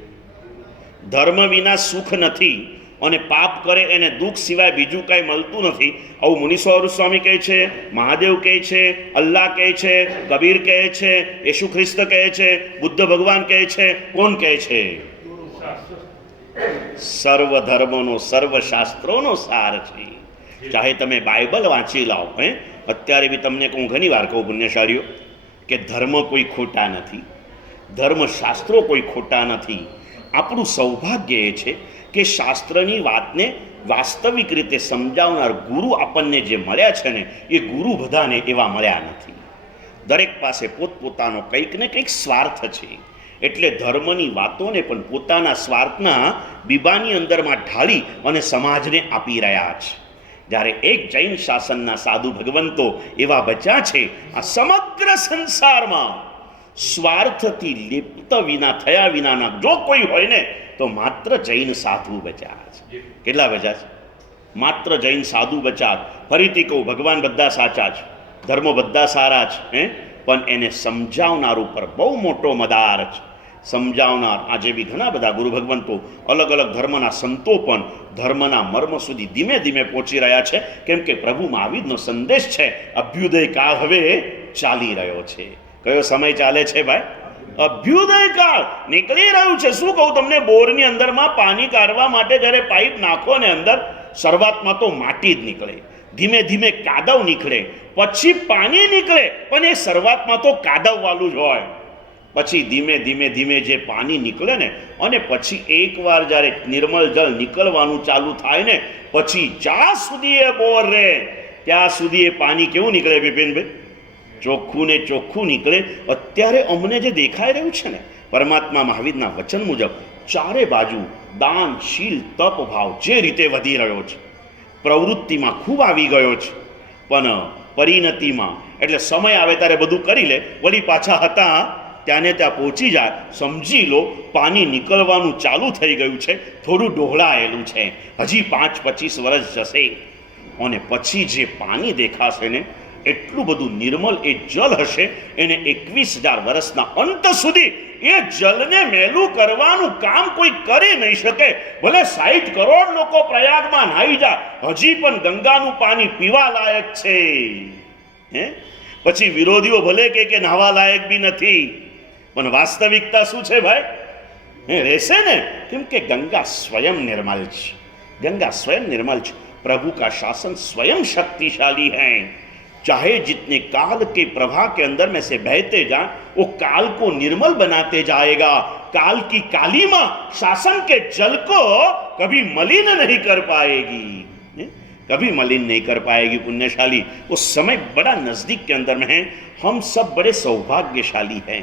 ધર્મ વિના સુખ નથી અને પાપ કરે એને દુઃખ સિવાય બીજું કાંઈ મળતું નથી. આવું મુનિસ્વરૂપ સ્વામી કહે છે, મહાદેવ કહે છે, અલ્લાહ કહે છે, કબીર કહે છે, યેશુ ખ્રિસ્ત કહે છે, બુદ્ધ ભગવાન કહે છે. કોણ કહે છે? સર્વ ધર્મનો સર્વ શાસ્ત્રોનો સાર છે. ચાહે તમે બાઇબલ વાંચી લાવો. અત્યારે બી તમને હું ઘણી વાર કહું પુણ્યશાળીઓ કે ધર્મ કોઈ ખોટા નથી, ધર્મશાસ્ત્રો કોઈ ખોટા નથી. આપણું સૌભાગ્ય એ છે કે શાસ્ત્રની વાતને વાસ્તવિક રીતે સમજાવનાર ગુરુ આપણને જે મળ્યા છે ને એ ગુરુ બધાને એવા મળ્યા નથી. દરેક પાસે પોતપોતાનો કંઈક ને કંઈક સ્વાર્થ છે. એટલે ધર્મની વાતોને પણ પોતાના સ્વાર્થના બીબાની અંદરમાં ઢાળી અને સમાજને આપી રહ્યા છે. જ્યારે એક જૈન શાસનના સાધુ ભગવંતો એવા બચ્યા છે આ સમગ્ર સંસારમાં, સ્વાર્થથી લિપ્ત વિના થયા વિનાના જો કોઈ હોય ને તો માત્ર જૈન સાધુ બચ્યા છે. કેટલા બચ્યા છે? માત્ર જૈન સાધુ બચ્યા. ફરીથી કહું, ભગવાન બધા સાચા છે, ધર્મો બધા સારા છે, પણ એને સમજાવનાર ઉપર બહુ મોટો મદાર છે. સમજાવનાર આજે બી ઘણા બધા ગુરુ ભગવંતો, અલગ અલગ ધર્મના સંતો પણ ધર્મના મર્મ સુધી ધીમે ધીમે પહોંચી રહ્યા છે. કેમ કે પ્રભુ મહાવીરનો સંદેશ છે અભ્યુદય કાળ હવે ચાલી રહ્યો છે. કયો સમય ચાલે છે ભાઈ? અભ્યુદય કાળ નીકળી રહ્યું છે. શું કહું તમને, બોરની અંદરમાં પાણી કાઢવા માટે જ્યારે પાઇપ નાખો ને અંદર, શરૂઆતમાં તો માટી જ નીકળે, ધીમે ધીમે કાદવ નીકળે, પછી પાણી નીકળે, પણ એ શરૂઆતમાં તો કાદવ વાળું જ હોય. પછી ધીમે ધીમે ધીમે જે પાણી નીકળે ને, અને પછી એકવાર જ્યારે નિર્મળ જળ નીકળવાનું ચાલુ થાય ને, પછી જ્યાં સુધી એ બોર રહે ત્યાં સુધી એ પાણી કેવું નીકળે બિપિનભાઈ? ચોખ્ખું ને ચોખ્ખું નીકળે. અત્યારે અમને જે દેખાઈ રહ્યું છે ને, પરમાત્મા મહાવીરના વચન મુજબ ચારે બાજુ દાન, શીલ, તપ ભાવ જે રીતે વધી રહ્યો છે, પ્રવૃત્તિમાં ખૂબ આવી ગયો છે, પણ પરિણતિમાં એટલે સમય આવે ત્યારે બધું કરી લે, વળી પાછા હતા ત્યાંને ત્યાં પહોંચી જાય, સમજી લો પાણી નીકળવાનું ચાલુ થઈ ગયું છે, થોડું ડોહળાયેલું છે, હજી 5-25 વર્ષ જશે અને પછી જે પાણી દેખાશે ને એટલું બધું નિર્મલ એ જલ હશે, એને 21,000 વર્ષના અંત સુધી એ જલને મેલું કરવાનું કામ કોઈ કરી નહીં શકે. ભલે 60 કરોડ લોકો પ્રયાગમાં નાહી જાય, હજી પણ ગંગાનું પાણી પીવા લાયક છે. પછી વિરોધીઓ ભલે કે નાહવા લાયક બી નથી, પણ વાસ્તવિકતા શું છે ભાઈ? રહેશે ને, કેમ કે ગંગા સ્વયં નિર્મલ છે. ગંગા સ્વયં નિર્મલ છે. प्रभु का शासन स्वयं शक्तिशाली है। चाहे जितने काल के प्रवाह के अंदर में से बहते जाए, वो काल को निर्मल बनाते जाएगा। काल की कालीमा शासन के जल को कभी मलिन नहीं कर पाएगी, कभी मलिन नहीं कर पाएगी पुण्यशाली। वो समय बड़ा नजदीक के अंदर में है। हम सब बड़े सौभाग्यशाली हैं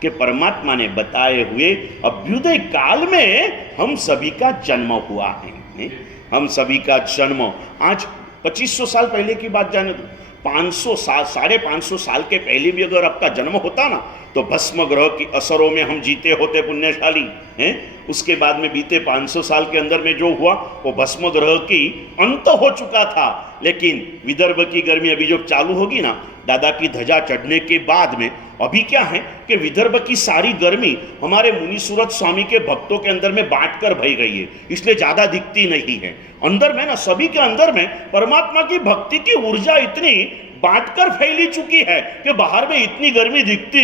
कि परमात्मा ने बताए हुए अभ्युदय काल में हम सभी का जन्म हुआ है। हम सभी का जन्म आज 2500 साल पहले की बात जाने दो, 500 साल 550 साल के पहले भी अगर आपका जन्म होता ना, तो भस्म ग्रह की असरों में हम जीते होते पुण्यशाली हैं। उसके बाद में बीते 500 साल के अंदर में जो हुआ वो भस्म ग्रह की अंत हो चुका था। लेकिन विदर्भ की गर्मी अभी जो चालू होगी ना, दादा की ध्वजा चढ़ने के बाद में, अभी क्या है कि विदर्भ की सारी गर्मी हमारे मुनि सूरत स्वामी के भक्तों के अंदर में बांट कर भई गई है, इसलिए ज्यादा दिखती नहीं है। अंदर में ना सभी के अंदर में परमात्मा की भक्ति की ऊर्जा इतनी बांटकर फैली चुकी है कि बाहर में इतनी गर्मी दिखती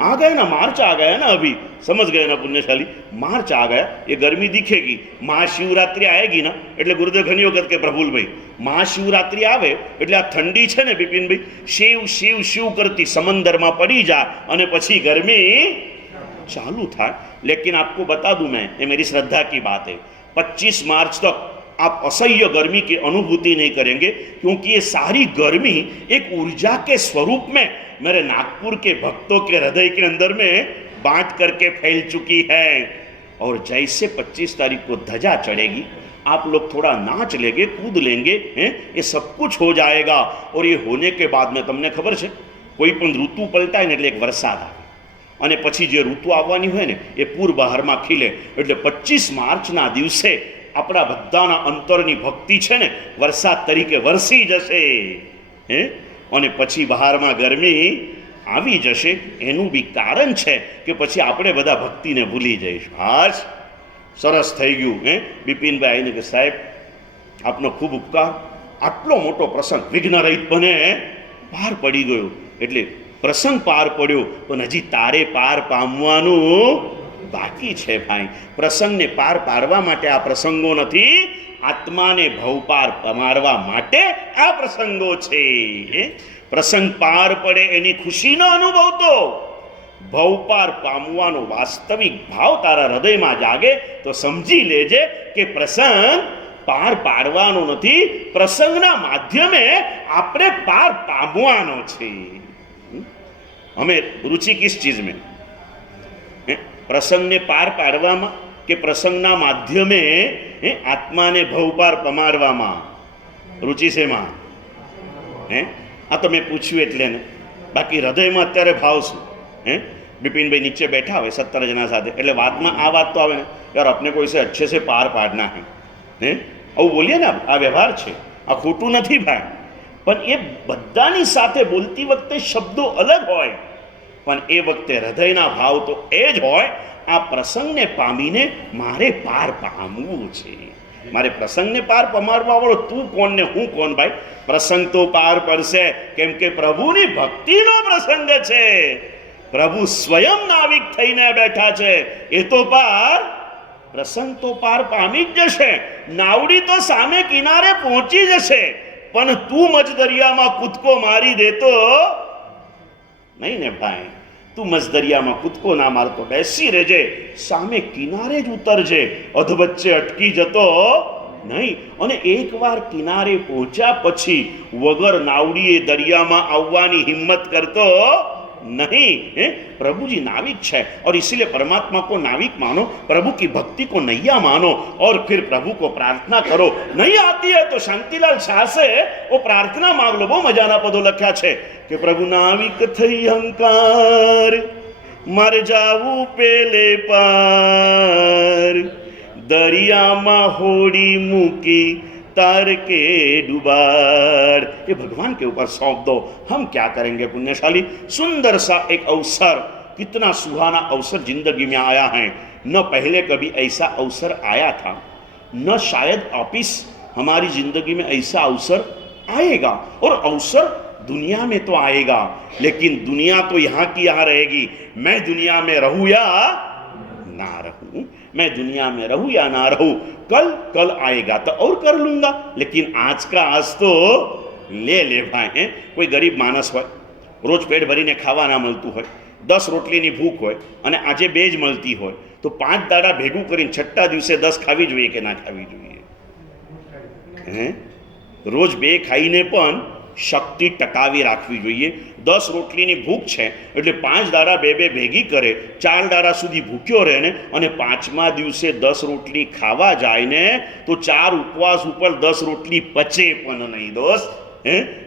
आ गए ना, मार्च आ गया ना, अभी समझ गए ना पुण्यशाली, मार्च आ गया, ये गर्मी दिखेगी। महाशिवरात्रि आएगी ना એટલે ગુરુદેવ ઘણી વખત કે પ્રભુલભાઈ મહાશિવરાત્રિ આવે એટલે આ ઠંડી છે ને બિપિનભાઈ, શિવ શિવ શિવ કરતી સમંદરમાં પડી જાય અને પછી गर्मी चालू था। लेकिन आपको बता दूं मैं, ये मेरी श्रद्धा की बात है, 25 मार्च तक आप असह्य गर्मी की अनुभूति नहीं करेंगे, क्योंकि ये सारी गर्मी एक ऊर्जा के स्वरूप में मेरे नागपुर के भक्तों के हृदय के अंदर में बांट करके फैल चुकी है। और जैसे 25 तारीख को ध्वजा चढ़ेगी, आप लोग थोड़ा नाच लेंगे, कूद लेंगे, ये सब कुछ हो जाएगा। और ये होने के बाद में तमने खबर है, कोई पण ऋतु पलटाय ने એટલે એક વરસાદ આવે અને પછી જે ઋતુ આવવાની હોય ને એ પૂર બહારમાં ખીલે, એટલે 25 માર્ચના દિવસે આપણા બધાના અંતરની ભક્તિ છે ને વરસાદ તરીકે વરસી જશે, અને પછી બહારમાં ગરમી આવી જશે। એનું બી કારણ છે કે પછી આપણે બધા ભક્તિને ભૂલી જઈશું। હાશ સરસ થઈ ગયું બિપિનભાઈ આવીને કે સાહેબ આપનો ખૂબ ઉપકાર, આટલો મોટો પ્રસંગ વિઘ્નરહિત બને પાર પડી ગયો। એટલે પ્રસંગ પાર પડ્યો પણ હજી તારે પાર પામવાનું બાકી છે ભાઈ। પ્રસંગને પાર પાડવા માટે આ પ્રસંગો નથી, આત્માને ભવપાર પમારવા માટે આ પ્રસંગો છે। પ્રસંગ પાર પડે એની ખુશીનો અનુભવ તો ભવપાર પામવાનો વાસ્તવિક ભાવ તારા હૃદયમાં જાગે તો સમજી લેજે કે પ્રસંગ પાર પાડવાનો નથી, પ્રસંગના માધ્યમે આપણે પાર પામવાનો છે। हमें रुचि किस चीज में, प्रसंग ने पार पाड़वामा के प्रसंगना माध्यमे आत्मा ने भवपार पमारवामा रुचि से मां आ तो मैं पूछ्યું એટલે ને, બાકી હૃદયમાં અત્યારે ભાવ શું? बिपिन भाई नीचे बैठा हुए 70 जना साथे, એટલે વાતમાં આ વાત તો આવે ને, यार अपने को इसे अच्छे से पार पाड़ना है, આવું બોલીએ ને, આ વ્યવહાર છે, આ ખોટું નથી ભાઈ। પણ એ બધાની સાથે બોલતી વખતે શબ્દો અલગ હોય, પણ એ વખતે હૃદયના ભાવ તો એ જ હોય, આ પ્રસંગને પામીને મારે પાર પામવું છે, મારે પ્રસંગને પાર પમારવા વાળો તું કોણ ને હું કોણ ભાઈ? પ્રસંગ તો પાર પડશે, કેમ કે પ્રભુની ભક્તિનો પ્રસંગ છે, પ્રભુ સ્વયં નાવિક થઈને બેઠા છે, એ તો પાર પ્રસંગ તો પાર પામી જ જશે, નાવડી તો સામે કિનારે પહોંચી જશે, પણ તું મજ દરિયામાં કૂદકો મારી દેતો નહીં ને ભાઈ। તું મજ દરિયામાં કૂદકો ના મારતો બેસી રહેજે, સામે કિનારે જ ઉતરજે, અધવચ્ચે અટકી જતો નહીં। અને એકવાર કિનારે પહોંચ્યા પછી વગર નાવડીએ દરિયામાં આવવાની હિંમત કરતો नहीं। प्रभु जी नाविक है और इसीलिए परमात्मा को नाविक मानो, प्रभु की भक्ति को नैया मानो और फिर प्रभु को प्रार्थना करो। नहीं आती है तो शांतिलाल शाह से वो प्रार्थना मांग लो, बहुत मजाना पदों लख्या है कि प्रभु नाविक थई अहंकार मर जाऊ पेले पार, दरिया मा होड़ी मूकी तार के डुबार। ये भगवान के ऊपर सौंप दो, हम क्या करेंगे पुण्यशाली। सुंदर सा एक अवसर, कितना सुहाना अवसर जिंदगी में आया है, न पहले कभी ऐसा अवसर आया था, न शायद वापिस हमारी जिंदगी में ऐसा अवसर आएगा। और अवसर दुनिया में तो आएगा, लेकिन दुनिया तो यहाँ की यहाँ रहेगी, मैं दुनिया में रहूं या ना रहूं, मैं दुनिया में रहूं या ना रहूं, कल कल आएगा तो और कर लूंगा, लेकिन आज का आज तो ले भाई। कोई गरीब मानस हो, रोज पेट भरीने खावा ना मळतुं होय, 10 रोटलीनी भूख होय અને આજે 2 જ મળતી હોય, તો 5 દાડા ભેગું કરીને છઠ્ઠા દિવસે 10 ખાવી જોઈએ કે ના ખાવી જોઈએ? રોજ 2 ખાઈને પણ શક્તિ ટકાવી રાખવી જોઈએ। 10 રોટલીની ભૂખ છે એટલે 5 દાડા 2 ભેગી કરે, 4 દાડા સુધી ભૂખ્યો રહે ને, અને 5મા દિવસે 10 રોટલી ખાવા જાય ને તો 4 ઉપવાસ ઉપર 10 રોટલી પચે પણ નહીં દોસ્ત,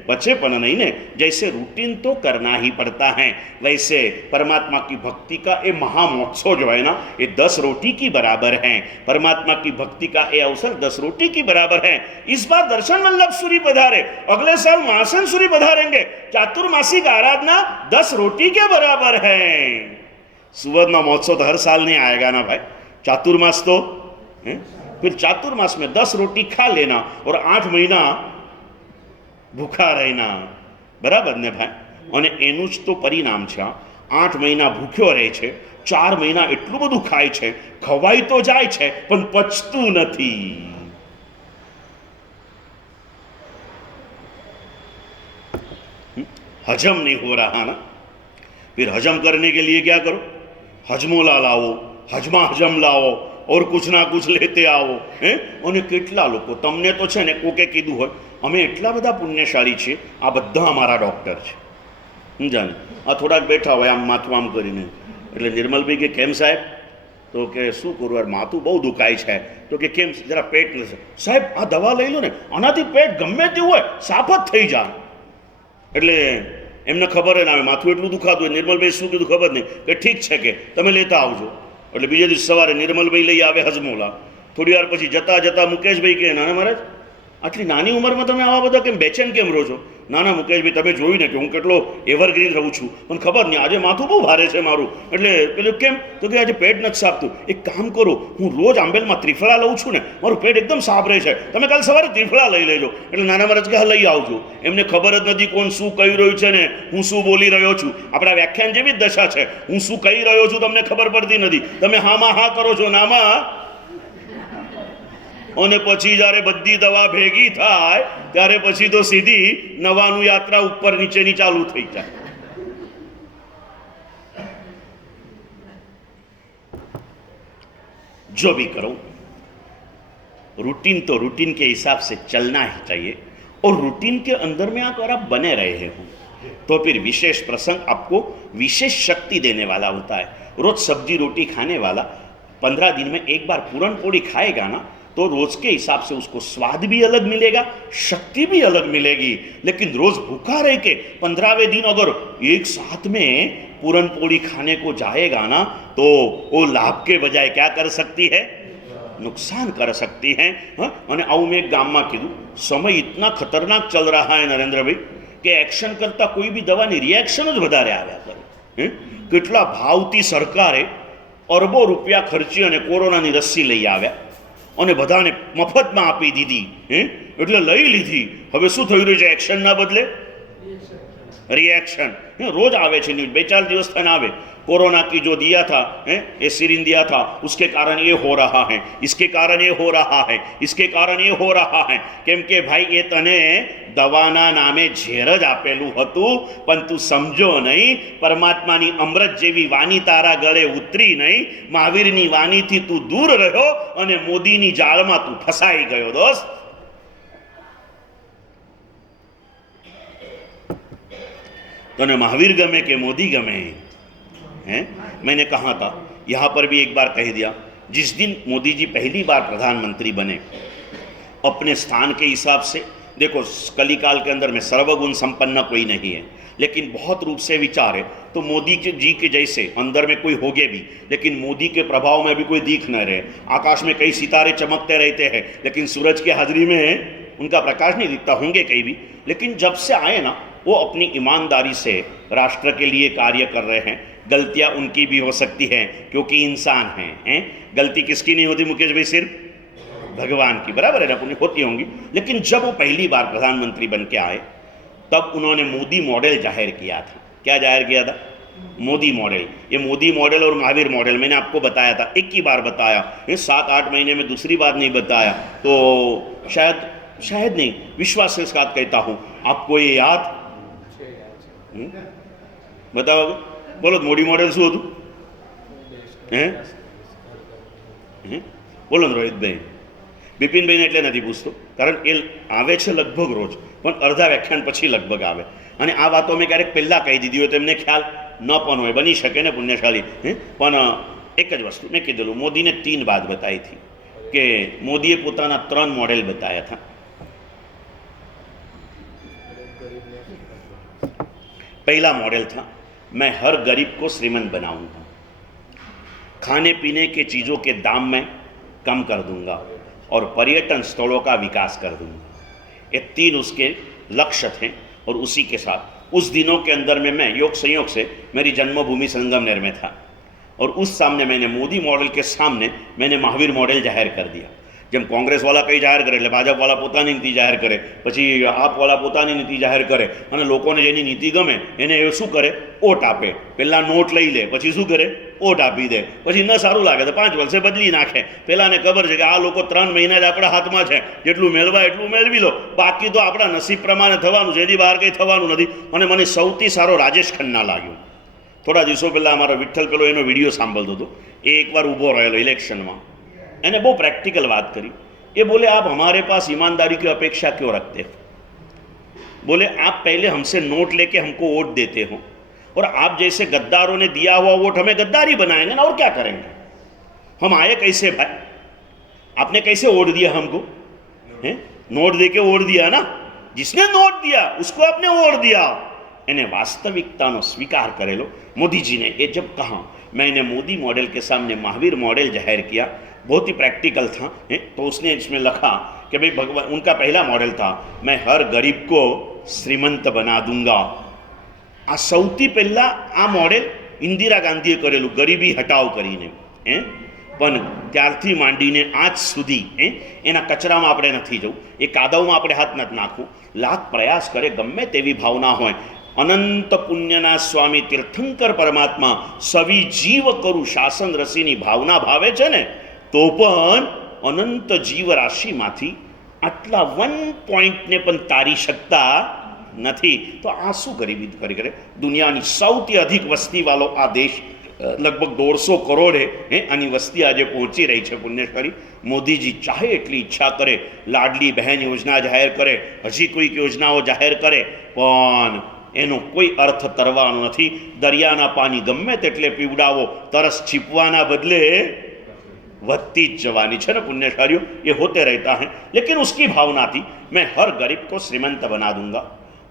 बचे पन नहीं ने। जैसे रूटीन तो करना ही पड़ता है, वैसे परमात्मा की भक्ति का ये महामहोत्सव जो है ना, ये 10 रोटी की बराबर है। परमात्मा की भक्ति का ये अवसर 10 रोटी की बराबर है। इस बार दर्शन वल्लभ सूरी पधारे, अगले साल महासन सूरी पधारेंगे, चातुर्मासिक आराधना 10 रोटी के बराबर है। सुवर्ण महोत्सव तो हर साल नहीं आएगा ना भाई, चातुर्मास तो फिर चातुर्मास में 10 रोटी खा लेना और 8 महीना भूखा रहना, बराबर ने भाई। और एनु ज तो परिणाम है, 8 महीना भूख्यो रहे छे, 4 महीना एटलुं बधुं खाय छे, खवाई तो जाय छे पण पचतुं नथी। हजम नहीं हो रहा ना, फिर हजम करने के लिए क्या करो? हजमोला लाओ, हजमा हजम लाओ और कुछ ना कुछ लेते आओ। અને કેટલા લોકો તમને તો છે ને કોકે કીધું હોય અમે એટલા બધા પુણ્યશાળી છીએ, આ બધા અમારા ડૉક્ટર છે, સમજાને? આ થોડાક બેઠા હોય આમ માથું આમ કરીને, એટલે નિર્મલભાઈ કે કેમ સાહેબ? તો કે શું કરું યાર, માથું બહુ દુખાય છે। તો કે કેમ? જરા પેટ નથી સાહેબ, આ દવા લઈ લો ને, આનાથી પેટ ગમે તેવું હોય સાફ જ થઈ જાય। એટલે એમને ખબર જ ના આવે માથું એટલું દુખાતું હોય। નિર્મલભાઈ શું કીધું ખબર નહીં, કે ઠીક છે કે તમે લેતા આવજો। એટલે બીજે દિવસ સવારે નિર્મલભાઈ લઈ આવે હજમોલા। થોડી વાર પછી જતા જતા મુકેશભાઈ કહે નાના મહારાજ આટલી નાની ઉંમરમાં તમે આવા બધા કેમ બેચેન કેમ રહો છો? ના ના મુકેશભાઈ તમે જોયું ને કે હું કેટલો એવરગ્રીન રહું છું, પણ ખબર નહીં આજે માથું બહુ ભારે છે મારું। એટલે પેલું કેમ? તો કે આજે પેટ નથી સાફતું। એક કામ કરો, હું રોજ આંબેલમાં ત્રિફળા લઉં છું ને, મારું પેટ એકદમ સાફ રહે છે, તમે કાલ સવારે ત્રિફળા લઈ લેજો। એટલે નાના મહારાજ કે હા લઈ આવજો। એમને ખબર જ નથી કોણ શું કહી રહ્યું છે ને હું શું બોલી રહ્યો છું। આપણા વ્યાખ્યાન જેવી જ દશા છે, હું શું કહી રહ્યો છું તમને ખબર પડતી નથી, તમે હામાં હા કરો છો નામાં, અને પછી જ્યારે બધી દવા ભેગી થાય ત્યારે પછી તો સીધી નવાનું યાત્રા ઉપર નીચેની ચાલુ થઈ જાય। जो भी करो रूटीन तो रूटीन के हिसाब से चलना ही चाहिए, और रूटीन के अंदर में अगर आप बने रहे हो तो फिर विशेष प्रसंग आपको विशेष शक्ति देने वाला होता है। रोज सब्जी रोटी खाने वाला 15 दिन में एक बार पूरन पोड़ी खाएगा ना, तो रोज के हिसाब से उसको स्वाद भी अलग मिलेगा, शक्ति भी अलग मिलेगी। लेकिन रोज भूखा रह के 15वें दिन अगर एक साथ में पूरन पोड़ी खाने को जाएगा ना, तो वो लाभ के बजाय क्या कर सकती है? नुकसान कर सकती है। અને આવું મેં એક ગામમાં કીધું, સમય इतना खतरनाक चल रहा है नरेंद्रભાઈ કે એક્શન કરતાં કોઈ બી દવાની રિએક્શન જ વધારે આવ્યા કરે। કેટલા ભાવથી સરકારે અરબો રૂપિયા ખર્ચી અને કોરોનાની રસી લઈ આવ્યા અને બધાને મફતમાં આપી દીધી। એટલે લઈ લીધી, હવે શું થઈ રહ્યું છે? એક્શનના બદલે रिएक्शन रोज आवे छे न्यूज, 2-4 दिवस थने आवे। कोरोना की जो दिया था ये सिरिन दिया था, उसके कारण ये हो रहा है, इसके कारण ये हो रहा है, इसके कारण ये हो रहा है। केम के भाई ये तने दवाना नामे झेर ज आपेलू हतुं, पण तू समझो नहीं, परमात्मानी अमृत जेवी वाणी तारा गळे उतरी नहीं, महावीरनी वाणीथी तू दूर रह्यो अने मोदीनी जाळमां तू फसाई गयो। दोस्त तने महावीर गमे के मोदी गमे? मैंने कहा था, यहाँ पर भी एक बार कह दिया, जिस दिन मोदी जी पहली बार प्रधानमंत्री बने, अपने स्थान के हिसाब से देखो कलिकाल के अंदर में सर्वगुण संपन्न कोई नहीं है, लेकिन बहुत रूप से विचार है तो मोदी जी के जैसे अंदर में कोई होगे भी, लेकिन मोदी के प्रभाव में भी कोई दिख न रहे। आकाश में कई सितारे चमकते रहते हैं, लेकिन सूरज की हाजिरी में उनका प्रकाश नहीं दिखता, होंगे कहीं भी, लेकिन जब से आए ना वो अपनी ईमानदारी से राष्ट्र के लिए कार्य कर रहे हैं। गलतियां उनकी भी हो सकती हैं क्योंकि इंसान हैं। गलती किसकी नहीं होती मुकेश भाई? सिर्फ भगवान की, बराबर है ना? पुण्य होती होंगी। लेकिन जब वो पहली बार प्रधानमंत्री बन के आए तब उन्होंने मोदी मॉडल जाहिर किया था। क्या जाहिर किया था? मोदी मॉडल, ये मोदी मॉडल और महावीर मॉडल मैंने आपको बताया था, एक ही बार बताया, ये 7-8 महीने में दूसरी बार नहीं बताया, तो शायद नहीं, विश्वास के साथ कहता हूँ, आपको ये याद बताओ, बोलो मोदी मॉडल શું હતું? બોલો ને રોહિતભાઈ. બિપિનભાઈને એટલે નથી પૂછતો, કારણ એ આવે છે લગભગ રોજ, પણ અડધા વ્યાખ્યાન પછી લગભગ આવે, અને આ વાતો મેં ક્યારેક પહેલાં કહી દીધી હોય તો એમને ખ્યાલ ન પણ હોય, બની શકે ને પુણ્યશાળી. પણ એક જ વસ્તુ મેં કીધેલું, મોદીને 3 बात बताई थी કે મોદીએ પોતાના 3 मॉडल बताया था. पहला मॉडल था, मैं हर गरीब को श्रीमंत बनाऊंगा, खाने पीने के चीज़ों के दाम में कम कर दूंगा और पर्यटन स्थलों का विकास कर दूंगा. ये 3 उसके लक्ष्य थे. और उसी के साथ उस दिनों के अंदर में मैं योग संयोग से मेरी जन्मभूमि संगमनेर में था, और उस सामने मैंने मोदी मॉडल के सामने मैंने महावीर मॉडल जाहिर कर दिया. જેમ કોંગ્રેસવાળા કંઈ જાહેર કરે એટલે ભાજપવાળા પોતાની નીતિ જાહેર કરે, પછી આપવાળા પોતાની નીતિ જાહેર કરે, અને લોકોને જેની નીતિ ગમે એને એ શું કરે? ઓટ આપે. પહેલાં નોટ લઈ લે, પછી શું કરે? ઓટ આપી દે. પછી ન સારું લાગે તો 5 વર્ષે બદલી નાખે. પહેલાંને ખબર છે કે આ લોકો 3 મહિના જ આપણા હાથમાં છે, જેટલું મેળવા એટલું મેળવી લો, બાકી તો આપણા નસીબ પ્રમાણે થવાનું છે, એની બહાર કંઈ થવાનું નથી. અને મને સૌથી સારો રાજેશ ખન્ના લાગ્યો. થોડા દિવસો પહેલાં અમારો વિઠ્ઠલ પેલો એનો વિડીયો સાંભળતો હતો, એ એકવાર ઊભો રહેલો ઇલેક્શનમાં, એને બહુ प्रैक्टिकल बात करी. ये बोले आप हमारे पास ईमानदारी की अपेक्षा क्यों रखते हो? बोले आप पहले हमसे नोट लेके हमको वोट देते हो, और आप जैसे गद्दारों ने दिया हुआ वोट हमें गद्दारी बनाएंगे ना, और क्या करेंगे? हम आए कैसे भाई? आपने कैसे वोट दिया हमको? हैं? नोट दे के वोट दिया ना, जिसने नोट दिया उसको आपने वोट दिया. इन्हें वास्तविकता स्वीकार करेलो. मोदी जी ने ये जब कहा, मैंने मोदी मॉडल के सामने महावीर मॉडल जाहिर किया, बहुत ही प्रैक्टिकल था. तो उसने इसमें लिखा कि भाई भगवान, उनका पहला मॉडल था, मैं हर गरीब को श्रीमंत बना दूंगा. आ सौथी पहला आ मॉडल इंदिरा गांधीए करेलू, गरीबी हटाव करीने. पण त्यारथी मांडीने आज सुधी एना कचरामां आपणे नथी जવું, ए कादवमां आपणे हाथ नथी नाखવું. लाख प्रयास करे, गमे तेवी भावना होय, अनंत पुण्यना स्वामी तीर्थंकर परमात्मा सवी जीव करू शासन रसीनी भावना भावे छे ने, तो पण अनंत जीव राशिमांथी आटला 1 पॉइंटने पण तारी शकता નથી. તો આ શું ગરીબી કરી કરે? દુનિયાની સૌથી અધિક વસ્તીવાળો આ દેશ, લગભગ 150 કરોડ આની વસ્તી આજે પહોંચી રહી છે. પુણ્યશાળી મોદીજી ચાહે એટલી ઈચ્છા કરે, લાડલી બહેન યોજના જાહેર કરે, હજી કોઈક યોજનાઓ જાહેર કરે, પણ એનો કોઈ અર્થ તરવાનો નથી. દરિયાના પાણી ગમે તેટલે પીવડાવો, તરસ છીપવાના બદલે વધતી જ જવાની છે ને પુણ્યશાળીઓ, ये होते रहता है. लेकिन उसकी भावना थी, मैं हर गरीब को श्रीमंत बना दूंगा.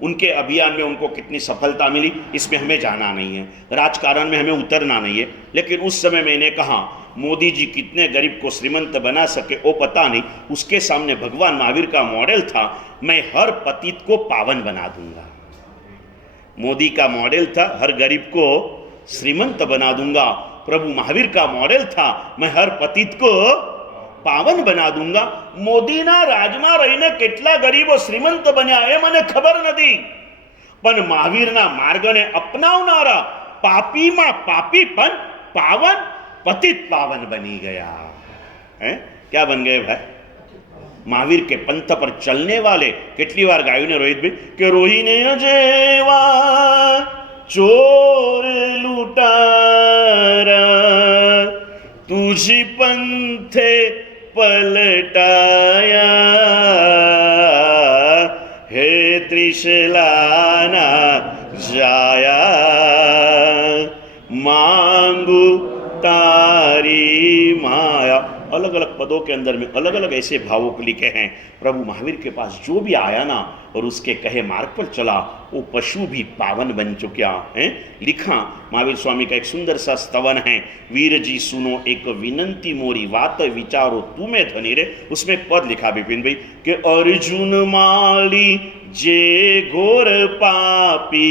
उनके अभियान में उनको कितनी सफलता मिली इसमें हमें जाना नहीं है, राजकारण में हमें उतरना नहीं है. लेकिन उस समय मैंने कहा, मोदी जी कितने गरीब को श्रीमंत बना सके वो पता नहीं. उसके सामने भगवान महावीर का मॉडल था, मैं हर पतित को पावन बना दूंगा. मोदी का मॉडल था, हर गरीब को श्रीमंत बना दूंगा. प्रभु महावीर का मॉडल था, मैं हर पतित को पावन बना दूंगा. मोदीना राजमा रहीने केटला गरीबो श्रीमंत बन्या ए मने खबर नथी, पण महावीरना मार्गने अपनावनारा पापीमां पापी पण पावन, पतित पावन बनी गया. क्या बन गए भाई? महावीर के पंथ पर चलने वाले. કેટલી વાર ગાયું ને રોહિતભાઈ કે રોહીને જેવા ચોર લૂંટારા तुझी पंथे पलटाया, हे त्रिशलाना जाया, मांगू तारी माया. अलग अलग पदों के अंदर में अलग अलग ऐसे भावों को लिखे हैं. प्रभु महावीर के पास जो भी आया ना और उसके कहे मार्ग पर चला, वो पशु भी पावन बन चुका है. लिखा महावीर स्वामी का एक सुंदर सा स्तवन है, वीर जी सुनो एक विनंती मोरी, वात विचारो तुम्हें धनी रे. उसमें एक पद लिखा विपिन भाई कि अर्जुन माली जे घोर पापी,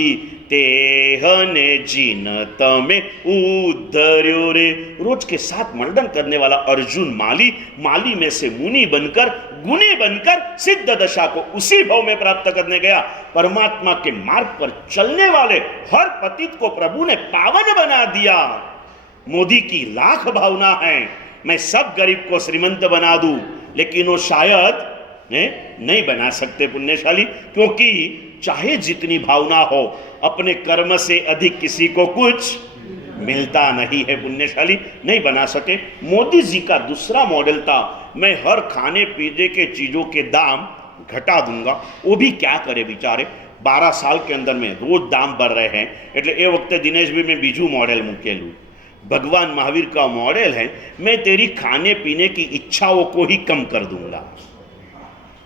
तेहने जीन तमे उद्धर्यो रे. रोज के 7 मर्दन करने वाला अर्जुन माली, माली में से मुनि बनकर गुणी बनकर सिद्ध दशा को उसी भाव में प्राप्त करने गया। परमात्मा के मार्ग पर चलने वाले हर पतित को प्रभु ने पावन बना दिया। मोदी की लाख भावना है, मैं सब गरीब को श्रीमंत बना दूं, लेकिन वो शायद नहीं बना सकते पुण्यशाली, क्योंकि चाहे जितनी भावना हो, अपने कर्म से अधिक किसी को कुछ मिलता नहीं है पुण्यशाली, नहीं बना सके। मोदी जी का दूसरा मॉडल था, मैं हर खाने पीने के चीजों के दाम घटा दूंगा। वो भी क्या करे बेचारे, 12 साल के अंदर में रोज दाम बढ़ रहे हैं। એટલે એ વખતે દિનેશભાઈ મેં બીજું મોડેલ મૂકેલું, भगवान महावीर का मॉडल है, मैं तेरी खाने पीने की इच्छाओं को ही कम कर दूंगा।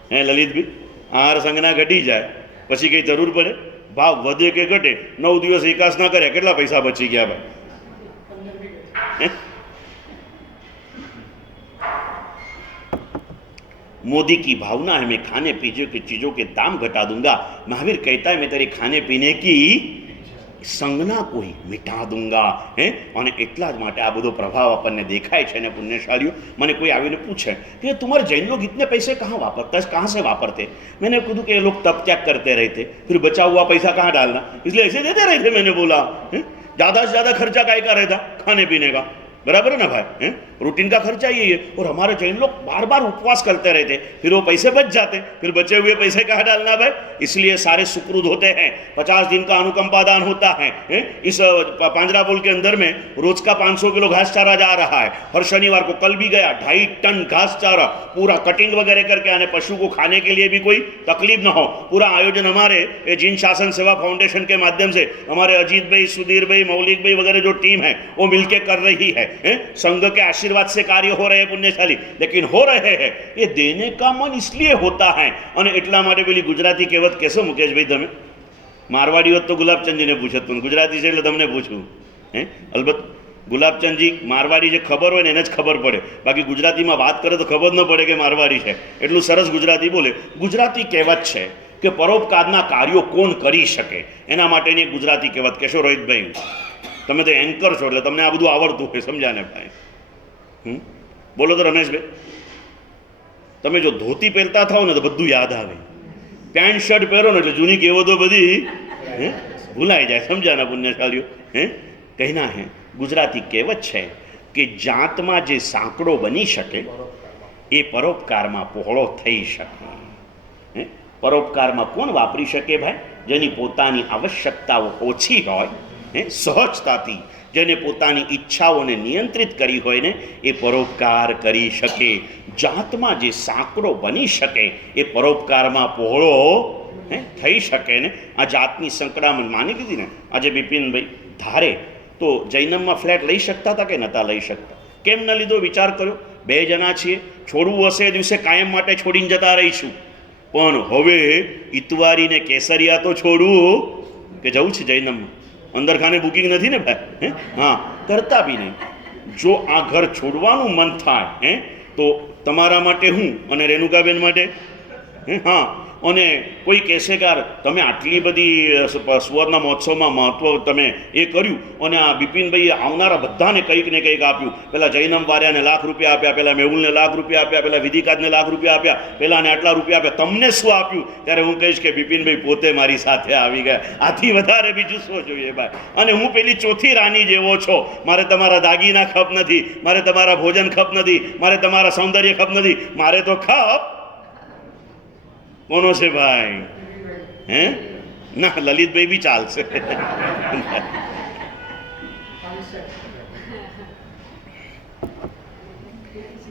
है ललित भाई, आहार संज्ञा घटी जाए પછી કઈ જરૂર પડે, ભાવ વધે કે ઘટે, 9 દિવસ વિકાસ ના કરે, કેટલા પૈસા બચી ગયા ભાઈ? मोदी की भावना है, मैं खाने पीने की चीजों के दाम घटा दूंगा। महावीर कहता है, मैं तेरी खाने पीने की संज्ञा को ही मिटा दूंगा। है और એટલા જ માટે આ બધો પ્રભાવ આપણને દેખાય છે ને પુણ્યશાળીઓ। મને કોઈ આવીને પૂછે कि तुम्हारे जैन लोग इतने पैसे कहाँ वापरते, कहाँ से वापरते? मैंने कहा कि ये लोग तप त्याग करते रहते, फिर बचा हुआ पैसा कहाँ डालना, इसलिए ऐसे देते रहते। मैंने बोला ज़्यादा से ज़्यादा खर्चा काय का रहता खाने पीने का, बराबर है ना भाई? रूटीन का खर्चा यही है। और हमारे जैन लोग बार बार उपवास करते रहते, फिर वो पैसे बच जाते, फिर बचे हुए पैसे कहाँ डालना भाई? इसलिए सारे सुकृत होते हैं। 50 दिन का अनुकंपा दान होता है। इस पांजरापोल के अंदर में रोज का 500 किलो घास चारा जा रहा है। हर शनिवार को, कल भी गया, 2.5 टन घास चारा पूरा कटिंग वगैरह करके आने, पशु को खाने के लिए भी कोई तकलीफ ना हो। पूरा आयोजन हमारे जिन शासन सेवा फाउंडेशन के माध्यम से हमारे अजीत भाई, सुधीर भाई, मौलिक भाई वगैरह जो टीम है वो मिलकर कर रही है। संघ के आशीर्वाद से कार्य हो रहे हैं पुण्यशाली, लेकिन हो रहे हैं। ये देने का मन इसलिए होता है। और એટલા માટે પેલી ગુજરાતી કહેવત કહેશો મુકેશભાઈ તમે? મારવાડી હોત તો ગુલાબચંદજીને પૂછત, પણ ગુજરાતી છે એટલે તમને પૂછું। અલબત્ત ગુલાબચંદજી મારવાડી જે ખબર હોય ને એને જ ખબર પડે, બાકી ગુજરાતીમાં વાત કરે તો ખબર ન પડે કે મારવાડી છે, એટલું સરસ ગુજરાતી બોલે। ગુજરાતી કહેવત છે કે પરોપકારના કાર્યો કોણ કરી શકે, એના માટેની એક ગુજરાતી કહેવત કહેશો રોહિતભાઈ? તમે તો એન્કર છો એટલે તમને આ બધું આવડતું હોય, સમજ્યા ને ભાઈ? બોલો તો રમેશભાઈ, તમે જો ધોતી પહેરતા થાઓ ને તો બધું યાદ આવે, પેન્ટ શર્ટ પહેરો ને એટલે જૂની કહેવતો બધી ભૂલાઈ જાય, સમજ્યા ને પુણ્યશાલીઓ? કહેના હે ગુજરાતી કહેવત છે કે જાતમાં જે સાંકડો બની શકે એ પરોપકારમાં પહોળો થઈ શકે। પરોપકારમાં કોણ વાપરી શકે ભાઈ? જેની પોતાની આવશ્યકતાઓ ઓછી હોય, સહજતાથી જેને પોતાની ઈચ્છાઓને નિયંત્રિત કરી હોય ને એ પરોપકાર કરી શકે। જાતમાં જે સાંકડો બની શકે એ પરોપકારમાં પહોળો થઈ શકે ને। આ જાતની સંકળામણ માની લીધી ને। આજે બિપિનભાઈ ધારે તો જૈનમમાં ફ્લેટ લઈ શકતા હતા કે નહોતા લઈ શકતા? કેમ ન લીધો વિચાર કર્યો? 2 જણા છીએ, છોડવું હશે દિવસે કાયમ માટે છોડીને જતા રહીશું, પણ હવે ઇતવારીને કેસરિયા તો છોડવું કે જવું છે જૈનમમાં? અંદર ખાને બુકિંગ નથી ને ભાઈ? હા, કરતા બી નહીં। જો આ ઘર છોડવાનું મન થાય તો તમારા માટે હું અને રેણુકાબેન માટે, હા, અને કોઈ કહેશે કે તમે આટલી બધી સુવર્ણ મહોત્સવમાં મહત્વ તમે એ કર્યું અને આ બિપિનભાઈએ આવનારા બધાને કંઈક ને કંઈક આપ્યું, પેલા જૈનમ વાર્યાને લાખ રૂપિયા આપ્યા, પેલા મેહુલને લાખ રૂપિયા આપ્યા, પેલા વિધિકાજને લાખ રૂપિયા આપ્યા, પેલાને આટલા રૂપિયા આપ્યા, તમને શું આપ્યું? ત્યારે હું કહીશ કે બિપિનભાઈ પોતે મારી સાથે આવી ગયા, આથી વધારે બીજું શું જોઈએ ભાઈ? અને હું પેલી ચોથી રાની જેવો છો, મારે તમારા દાગીના ખપ નથી, મારે તમારા ભોજન ખપ નથી, મારે તમારા સૌંદર્ય ખપ નથી, મારે તો ખપ કોનો છે ભાઈ? ના, લલિતભાઈ બી ચાલશે।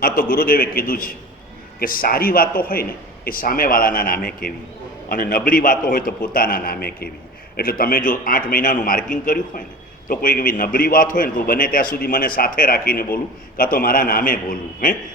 આ તો ગુરુદેવે કીધું છે કે સારી વાતો હોય ને એ સામેવાળાના નામે કહેવી, અને નબળી વાતો હોય તો પોતાના નામે કહેવી। એટલે તમે જો 8 મહિનાનું માર્કિંગ કર્યું હોય ને તો કોઈ એવી નબળી વાત હોય ને તો બને ત્યાં સુધી મને સાથે રાખીને બોલું, કાં તો મારા નામે બોલું।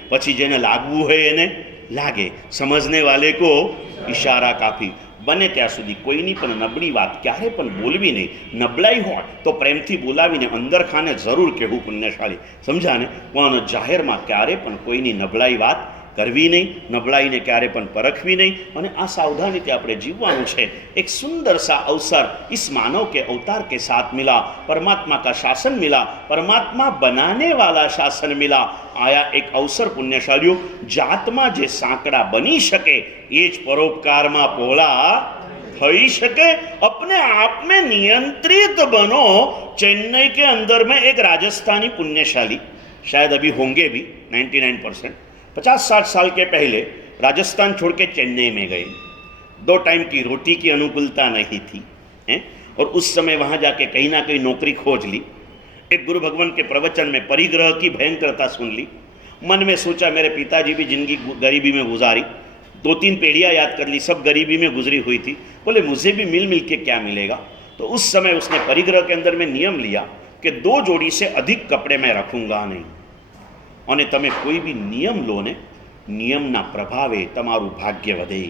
પછી જેને લાગવું હોય એને લાગે, સમજને વાલે કો ઈશારા કાફી। બને ત્યાં સુધી કોઈની પણ નબળી વાત ક્યારે પણ બોલવી નહીં। નબળાઈ હોય તો પ્રેમથી બોલાવીને અંદર ખાને જરૂર કહેવું પુણ્યશાળી, સમજાને? પણ જાહેરમાં ક્યારે પણ કોઈની નબળાઈ વાત કરવી નહીં, નબળાઈને ક્યારે પણ પરખવી નહીં, અને આ સાવધાનીથી આપણે જીવવાનું છે। એક સુંદર સા अवसर इस मानव के अवतार के साथ मिला, परमात्मा का शासन मिला, परमात्मा बनाने वाला शासन मिला। आया एक अवसर पुण्यशालियों, जातમાં જે સાંકડા બની શકે એ જ પરોપકારમાં પહોળા થઈ શકે। अपने आप में नियंत्रित बनो। चेन्नई के अंदर में एक राजस्थानी पुण्यशाली, शायद अभी होंगे भी 99%, 50-60 साल के पहले राजस्थान छोड़ के चेन्नई में गए। 2 टाइम की रोटी की अनुकूलता नहीं थी हैं, और उस समय वहाँ जाके कहीं ना कहीं नौकरी खोज ली। एक गुरु भगवान के प्रवचन में परिग्रह की भयंकरता सुन ली। मन में सोचा मेरे पिताजी भी जिंदगी गरीबी में गुजारी, 2-3 पीढ़ियाँ याद कर ली, सब गरीबी में गुजरी हुई थी। बोले मुझे भी मिल मिल के क्या मिलेगा। तो उस समय उसने परिग्रह के अंदर में नियम लिया कि 2 जोड़ी से अधिक कपड़े मैं रखूँगा नहीं। અને તમે કોઈ બી નિયમ લો ને, નિયમના પ્રભાવે તમારું ભાગ્ય વધે,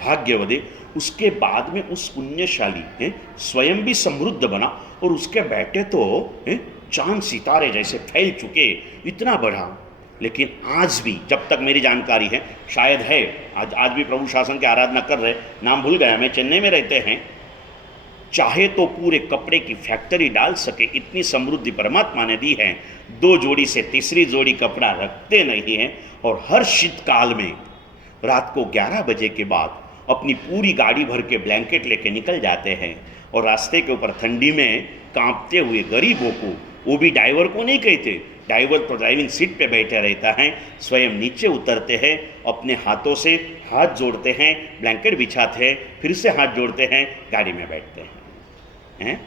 ભાગ્ય વધે। उसके बाद में उस पुण्यशाली स्वयं भी समृद्ध बना, और उसके बेटे तो चांद सितारे जैसे फैल चुके, इतना बढ़ा। लेकिन आज भी जब तक मेरी जानकारी है, शायद है आज भी प्रभु शासन की आराधना कर रहे, नाम भूल गया मैं, चेन्नई में रहते हैं। चाहे तो पूरे कपड़े की फैक्ट्री डाल सके, इतनी समृद्धि परमात्मा ने दी है। 2 जोड़ी से तीसरी जोड़ी कपड़ा रखते नहीं हैं, और हर शीतकाल में रात को 11 बजे के बाद अपनी पूरी गाड़ी भर के ब्लैंकेट लेके निकल जाते हैं, और रास्ते के ऊपर ठंडी में कांपते हुए गरीबों को, वो भी ड्राइवर को नहीं कहते, ड्राइवर तो ड्राइविंग सीट पे बैठे रहता है, स्वयं नीचे उतरते हैं, अपने हाथों से हाथ जोड़ते हैं, ब्लैंकेट बिछाते हैं, फिर से हाथ जोड़ते हैं, गाड़ी में बैठते हैं,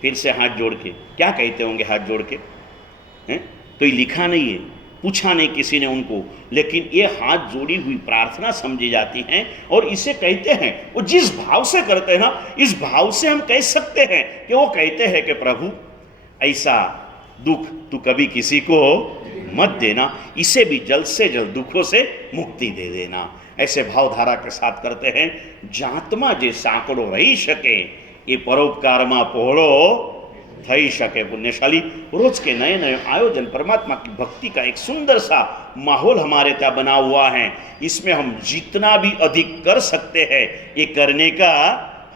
फिर से हाथ जोड़ के क्या कहते होंगे, हाथ जोड़ के हैं, कोई लिखा नहीं है, पूछा नहीं किसी ने उनको, लेकिन ये हाथ जोड़ी हुई प्रार्थना समझी जाती है। और इसे कहते हैं, वो जिस भाव से करते हैं ना, इस भाव से हम कह सकते हैं कि वो कहते हैं कि प्रभु ऐसा दुख तू कभी किसी को मत देना, इसे भी जल्द से जल्द दुखों से मुक्ति दे देना। ऐसे भावधारा के साथ करते हैं। जातમાં જે સાંકડો રહી શકે એ પરોપકારમાં પહોળો થઈ શકે। पुण्यशाली रोज के नए नए आयोजन, परमात्मा की भक्ति का एक सुंदर सा माहौल हमारे ત્યાં बना हुआ है। इसमें हम जितना भी अधिक कर सकते हैं, ये करने का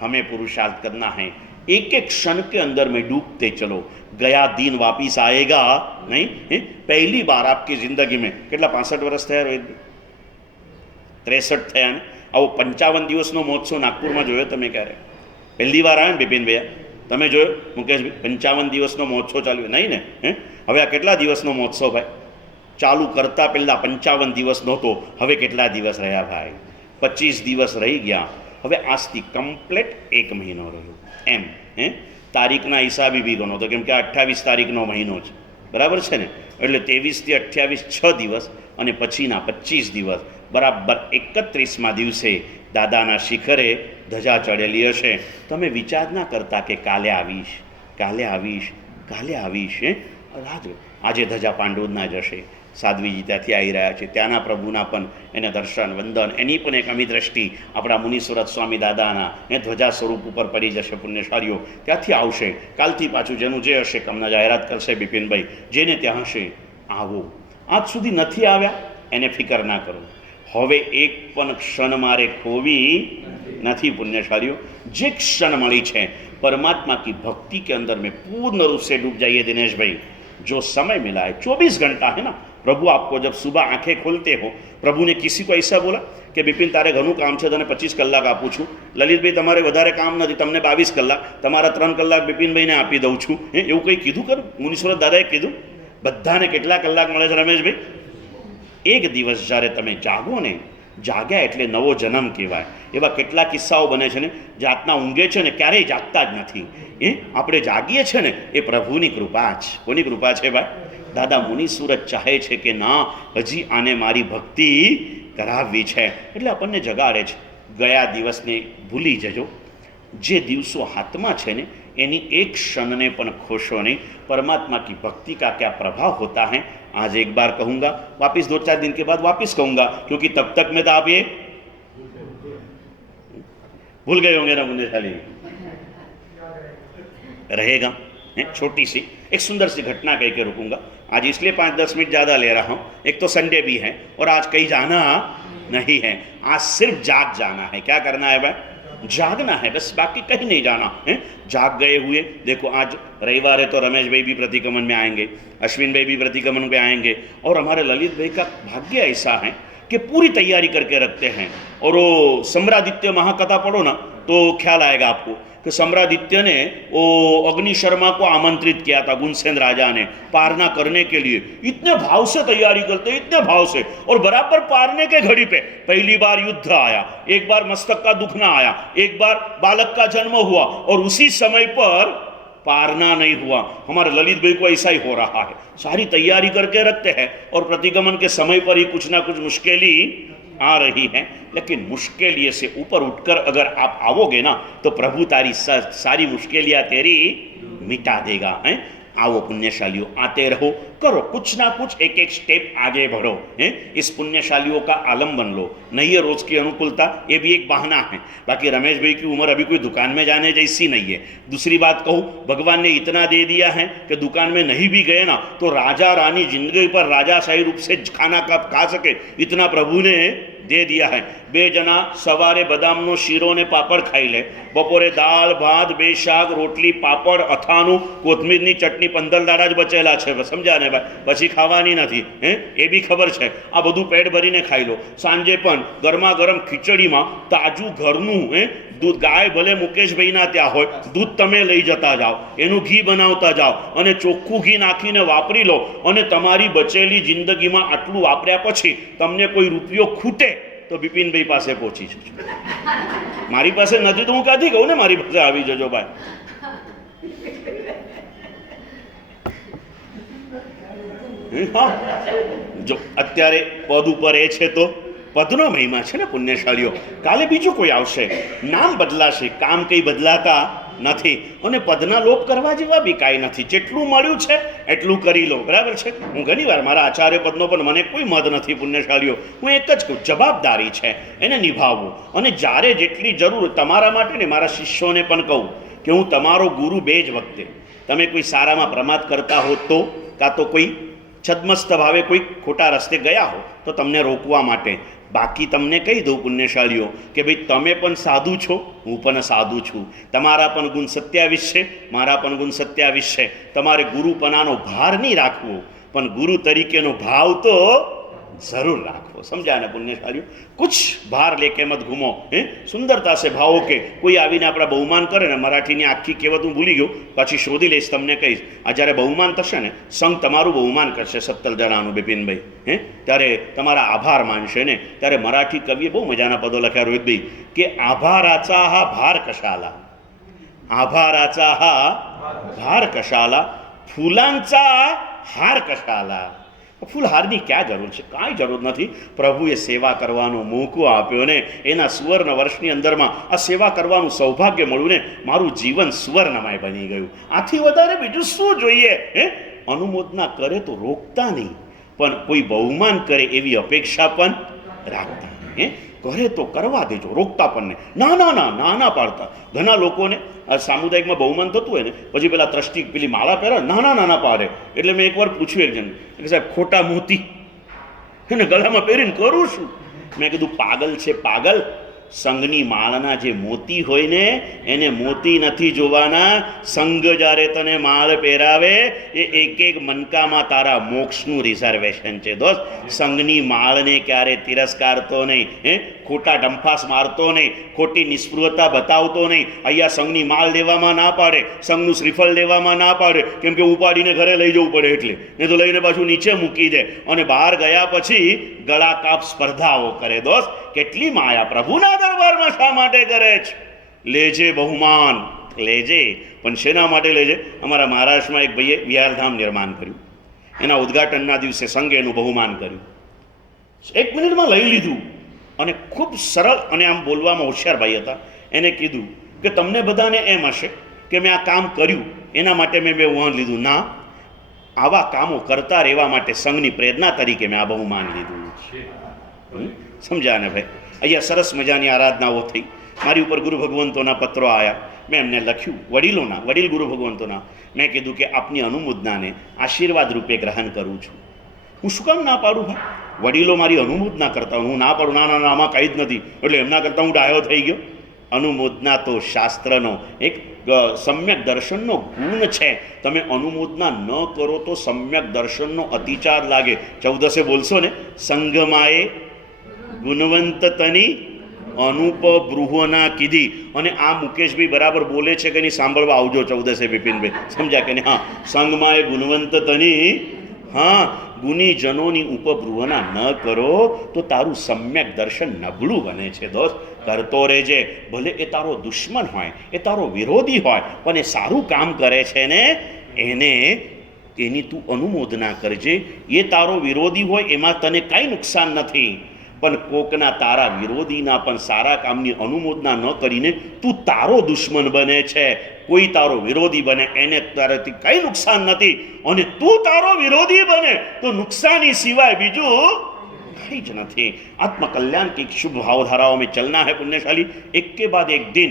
हमें पुरुषार्थ करना है। एक एक क्षण के अंदर में डूबते चलो, गया दिन वापिस आएगा नहीं। पहली बार आपकी जिंदगी में કેટલા 65 વર્ષ થયા, 63 થયા ને। આવો 55 દિવસનો મહોત્સવ નાગપુરમાં જોયો તમે ક્યારે? પહેલી વાર આવ્યો ને બિપિન ભૈયા, તમે જોયો મુકેશભાઈ? 55 દિવસનો મહોત્સવ ચાલ્યો નહીં ને? હવે આ કેટલા દિવસનો મહોત્સવ ભાઈ? ચાલુ કરતા પહેલાં 55 દિવસ નહોતો, હવે કેટલા દિવસ રહ્યા ભાઈ? 25 દિવસ રહી ગયા। હવે આજથી કમ્પ્લેટ 1 મહિનો રહ્યો એમ। તારીખના હિસાબે બી ગણો તો, કેમ કે 28 તારીખનો મહિનો છે, બરાબર છે ને? એટલે 23 થી 28 6 દિવસ, અને પછીના 25 દિવસ, બરાબર 31મા દિવસે દાદાના શિખરે ધજા ચડેલી હશે। તમે વિચાર ના કરતા કે કાલે આવીશ, કાલે આવીશ, કાલે આવીશ। આજે ધજા પાંડોદના જશે, સાધ્વીજી ત્યાંથી આવી રહ્યા છે, ત્યાંના પ્રભુના પણ એને દર્શન વંદન, એની પણ એક અમી દ્રષ્ટિ આપણા મુનિસુરત સ્વામી દાદાના ધ્વજા સ્વરૂપ ઉપર પડી જશે। પુણ્યશાળીઓ ત્યાંથી આવશે, કાલથી પાછું જેનું જે હશે કામના જાહેરાત કરશે બિપિનભાઈ, જેને ત્યાં હશે આવો। આજ સુધી નથી આવ્યા એને ફિકર ના કરો, હવે એક પણ ક્ષણ મારે ખોવી નથી। पुण्यशालियों જે ક્ષણ મળી છે परमात्मा की भक्ति के अंदर में पूर्ण रूप से डूब जाइए। दिनेश भाई, जो समय मिला है 24 घंटा है ना, प्रभु आपको जब सुबह आंखें खोलते हो, प्रभु ने किसी को ऐसा बोला कि बिपिन तारे घणું કામ છે, તને 25 કલાક આપું છું, લલિતભાઈ તમારે વધારે કામ નથી, તમને 22 કલાક, તમારા 3 કલાક બિપિનભાઈને આપી દઉં છું, એવું કંઈ કીધું કર? મુનિસુરત દાદાએ કીધું? બધાને કેટલા કલાક મળે છે રમેશભાઈ? એક દિવસ જ્યારે તમે જાગો ને, જાગ્યા એટલે નવો જન્મ કહેવાય। એવા કેટલા કિસ્સાઓ બને છે ને, જાતના ઊંઘે છે ને ક્યારેય જાગતા જ નથી। આપણે જાગીએ છે ને એ પ્રભુની કૃપા છે। કોની કૃપા છે ભાઈ? દાદા મુનિસુરત ચાહે છે કે ના, હજી આને મારી ભક્તિ કરાવવી છે, એટલે આપણને જગાડે છે। ગયા દિવસને ભૂલી જજો, જે દિવસો હાથમાં છે ને એની एक क्षण ने पण खोशो नहीं। परमात्मा की भक्ति का क्या प्रभाव होता है, आज एक बार कहूँगा, वापिस 2-4 दिन के बाद वापिस कहूँगा, क्योंकि तब तक में तो आप ये भूल गए होंगे ना। पुण्यशाली रहेगा छोटी सी एक सुंदर सी घटना कह के रुकूंगा आज, इसलिए 5-10 मिनट ज़्यादा ले रहा हूँ। एक तो संडे भी है और आज कहीं जाना नहीं है, आज सिर्फ जाग जाना है। क्या करना है भाई? जागना है बस, बाकी कहीं नहीं जाना है। जाग गए हुए देखो, आज रविवार है तो रमेश भाई भी प्रतिक्रमण में आएंगे, अश्विन भाई भी प्रतिक्रमण में आएंगे, और हमारे ललित भाई का भाग्य ऐसा है कि पूरी तैयारी करके रखते हैं। और वो सम्रादित्य महाकथा पढ़ो ना तो ख्याल आएगा आपको कि सम्रादित्य ने वो अग्नि शर्मा को आमंत्रित किया था गुणसेन राजा ने पारना करने के लिए। इतने भाव से तैयारी करते, इतने भाव से, और बराबर पारने के घड़ी पे पहली बार युद्ध आया, एक बार मस्तक का दुखना आया, एक बार बालक का जन्म हुआ, और उसी समय पर पारना नहीं हुआ। हमारे ललित भाई को ऐसा ही हो रहा है, सारी तैयारी करके रखते हैं और प्रतिगमन के समय पर ही कुछ ना कुछ मुश्किलें आ रही हैं। लेकिन मुश्किलियों से ऊपर उठकर अगर आप आओगे ना तो प्रभु तारी सारी मुश्किलियाँ तेरी मिटा देगा। हैं? आओ पुण्यशालियों, आते रहो, करो कुछ ना कुछ, एक एक स्टेप आगे बढ़ो। हैं? इस पुण्यशालियों का आलम्बन लो। नहीं है रोज की अनुकूलता, ये भी एक बहाना है। बाकी रमेश भाई की उम्र अभी कोई दुकान में जाने जैसी नहीं है। दूसरी बात कहूँ, भगवान ने इतना दे दिया है कि दुकान में नहीं भी गए ना तो राजा रानी जिंदगी पर राजाशाही रूप से खाना कब खा सके, इतना प्रभु ने दे दिया है। बे जना सवारे बदामनो शीरो ने पापड़ खाई ले, बपोरे दाल भात बे शाक रोटली पापड़ અથાણું કોથમીરની ચટણી 15 દાડા જ બચેલા છે, સમજ્યા ને ભાઈ, પછી ખાવાની નથી, હે એ બી ખબર છે। આ બધું પેટ ભરીને ખાઈ લો। સાંજે પણ ગરમા ગરમ ખીચડીમાં તાજું ઘરનું दूध, गाय भले मुकेशभाईना ત્યાં હોય, दूध તમે લઈ જતા જાઓ, એનું ઘી બનાવતા જાઓ અને ચોખ્ખું ઘી નાખીને વાપરી લો, અને તમારી બચેલી જિંદગીમાં આટલું વાપર્યા પછી તમને કોઈ રૂપિયો ખૂટે તો બિપિનભાઈ પાસે પહોંચી જજો। મારી પાસે નથી તો હું ક્યાંથી કહું ને મારી પાસે આવી જજો ભાઈ। હા, જો અત્યારે પદ ઉપર એ છે તો પદનો મહિમા છે ને પુણ્યશાળીઓ, કાલે બીજું કોઈ આવશે, નામ બદલાશે, કામ કંઈ બદલાતા નથી, અને પદના લોપ કરવા જેવા બી કાંઈ નથી। જેટલું મળ્યું છે એટલું કરી લો, બરાબર છે। હું ઘણીવાર મારા આચાર્ય પદનો પણ મને કોઈ મત નથી પુણ્યશાળીઓ, હું એક જ કહું, જવાબદારી છે એને નિભાવવું। અને જ્યારે જેટલી જરૂર તમારા માટે ને મારા શિષ્યોને પણ કહું કે હું તમારો ગુરુ બે જ વખતે, તમે કોઈ સારામાં પ્રમાદ કરતા હો તો, કાં તો કોઈ છદ્મસ્ત ભાવે કોઈ ખોટા રસ્તે ગયા હો તો તમને રોકવા માટે। બાકી તમને કહી દઉં પુણ્યશાળીઓ કે ભાઈ તમે પણ સાધુ છો, હું પણ સાધુ છું, તમારા પણ ગુણ 27 છે, મારા પણ ગુણ 27 છે। તમારે ગુરુપનાનો ભાર નહીં રાખવો, પણ ગુરુ તરીકેનો ભાવ તો जरूर રાખો। समझा ने पुण्यशालियों, कुछ भार लेके मत घूमो। सुंदरता से भावो के कोई आवीने आपड़ा बहुमान करे ने, मराठीनी आखी कहेवत हूँ भूली गयो, पाછી शोधी लईश तमने कहीश। आ ज्यारे बहुमान थशे ने, संघ तमारुं बहुमान करशे 17 जणानुं बिपिनभाई, त्यारे तमारा आभार मानशे ने। त्यारे मराठी कविए बहु मजाना पदो लख्या रोहितभाई के आभाराचा हा भार कशाला, आभाराचा हा भार कशाला, फूलांचा हार कशाला। फूलहाરની ક્યાં જરૂર છે? કાંઈ જરૂર નથી। પ્રભુએ સેવા કરવાનો મોકો આપ્યો ને, એના સુવર્ણ વર્ષની અંદરમાં આ સેવા કરવાનું સૌભાગ્ય મળ્યું ને, મારું જીવન સુવર્ણમય બની ગયું। આથી વધારે બીજું શું જોઈએ? અનુમોદના કરે તો રોકતા નહીં, પણ કોઈ બહુમાન કરે એવી અપેક્ષા પણ રાખતા નહીં। કરે તો કરવા દેજો, રોકતા પણ નહીં, ના ના ના ના ના પાડતા। ઘણા લોકોને સામુદાયિકમાં બહુમાન થતું હોય ને, પછી પેલા ટ્રસ્ટી પેલી માળા પહેરા, નાના નાના પાડે। એટલે મેં એકવાર પૂછ્યું એક જણ કે સાહેબ ખોટા મોતી એને ગળામાં પહેરીને કરું શું? મેં કીધું પાગલ છે પાગલ, સંઘની માળના જે મોતી હોય ને એને મોતી નથી જોવાના, સંઘ જ્યારે તને માળ પહેરાવે એ એક એક મનકામાં તારા મોક્ષનું રિઝર્વેશન છે દોસ્ત। સંઘની માળને ક્યારે તિરસ્કારતો નહીં, ખોટા ડંફાસ મારતો નહીં, ખોટી નિસ્પૃહતા બતાવતો નહીં। અહીંયા સંઘની માળ લેવામાં ના પાડે, સંઘનું શ્રીફળ લેવામાં ના પાડે, કેમ કે ઉપાડીને ઘરે લઈ જવું પડે એટલે, નહીં તો લઈને પાછું નીચે મૂકી દે, અને બહાર ગયા પછી ગળા કાપ સ્પર્ધાઓ કરે દોસ્ત। કેટલી માયા પ્રભુના દરબારમાં શા માટે કરે છે? લેજે બહુમાન લેજે, પણ શેના માટે લેજે? અમારા મહારાષ્ટ્રમાં એક ભાઈએ વિહારધામ નિર્માણ કર્યું, એના ઉદ્ઘાટનના દિવસે સંઘે એનું બહુમાન કર્યું, 1 મિનિટમાં લઈ લીધું, અને ખૂબ સરળ અને આમ બોલવામાં હોશિયાર ભાઈ હતા। એને કીધું કે તમને બધાને એમ હશે કે મેં આ કામ કર્યું એના માટે મેં બહુમાન લીધું, ના, આવા કામો કરતા રહેવા માટે સંઘની પ્રેરણા તરીકે મેં આ બહુમાન લીધું। સમજ્યા ને ભાઈ? અહીંયા સરસ મજાની આરાધનાઓ થઈ, મારી ઉપર ગુરુ ભગવંતોના પત્રો આવ્યા, મેં એમને લખ્યું, વડીલ ગુરુ ભગવંતોના. મેં કીધું કે આપની અનુમોદનાને આશીર્વાદ રૂપે ગ્રહણ કરું છું. હું શું કામ ના પાડું ભાઈ? વડીલો મારી અનુમોદના કરતા હું ના પાડું? ના, આમાં કંઈ જ નથી, એટલે એમના કરતાં હું ડાયો થઈ ગયો. અનુમોદના તો શાસ્ત્રનો એક સમ્યક દર્શનનો ગુણ છે. તમે અનુમોદના ન કરો તો સમ્યક દર્શનનો અતિચાર લાગે. 14 બોલશો ને, સંગમાએ ગુણવંતતની અનુપબૃહના કીધી. અને આ મુકેશભાઈ બરાબર બોલે છે કે નહીં સાંભળવા આવજો 14 બિપિનભાઈ, સમજ્યા કે નહીં? હા, સંગમાં એ ગુણવંતતની, હા, ગુણીજનોની ઉપબૃહના ન કરો તો તારું સમ્યક દર્શન નબળું બને છે. દોસ્ત, કરતો રહેજે, ભલે એ તારો દુશ્મન હોય, એ તારો વિરોધી હોય, પણ એ સારું કામ કરે છે ને એની તું અનુમોદના કરજે. એ તારો વિરોધી હોય એમાં તને કાંઈ નુકસાન નથી, પણ કોકના તારા વિરોધીના પણ સારા કામની અનુમોદના ન કરીને તું તારો દુશ્મન બને છે. કોઈ તારો વિરોધી બને એને તારાથી કંઈ નુકસાન નથી, અને તું તારો વિરોધી બને તો નુકસાની સિવાય બીજું કંઈ જ नहीं। आत्मकल्याण की शुभ भावधाराओं में चलना है पुण्यशाली। एक के बाद एक दिन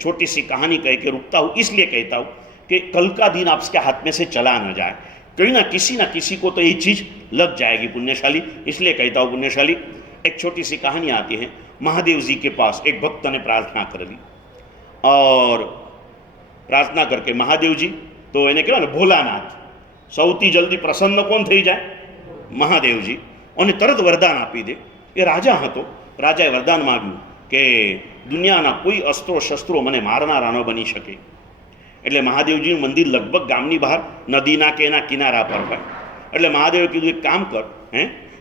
छोटी सी कहानी कह के रुकता हूँ, इसलिए कहता हूँ कि कल का दिन आपके हाथ में से चला न जाए, कहीं ना किसी को तो ये चीज़ लग जाएगी पुण्यशाली, इसलिए कहता हूँ पुण्यशाली। एक छोटी सी कहानी आती है। महादेव जी के पास एक भक्त ने प्रार्थना कर ली, और प्रार्थना करके महादेव जी तो એને કહેવાય ને ભોલાનાથ, સૌથી જલ્દી પ્રસન્ન કોણ થઈ જાય? મહાદેવજી. અને તરત વરદાન આપી દે. એ રાજા હતો, રાજાએ વરદાન માગ્યું કે દુનિયાના કોઈ અસ્ત્રો શસ્ત્રો મને મારનારા ન બની શકે. એટલે મહાદેવજીનું મંદિર લગભગ ગામની બહાર નદીના કે એના કિનારા પર હોય. એટલે મહાદેવે કીધું એક કામ કર,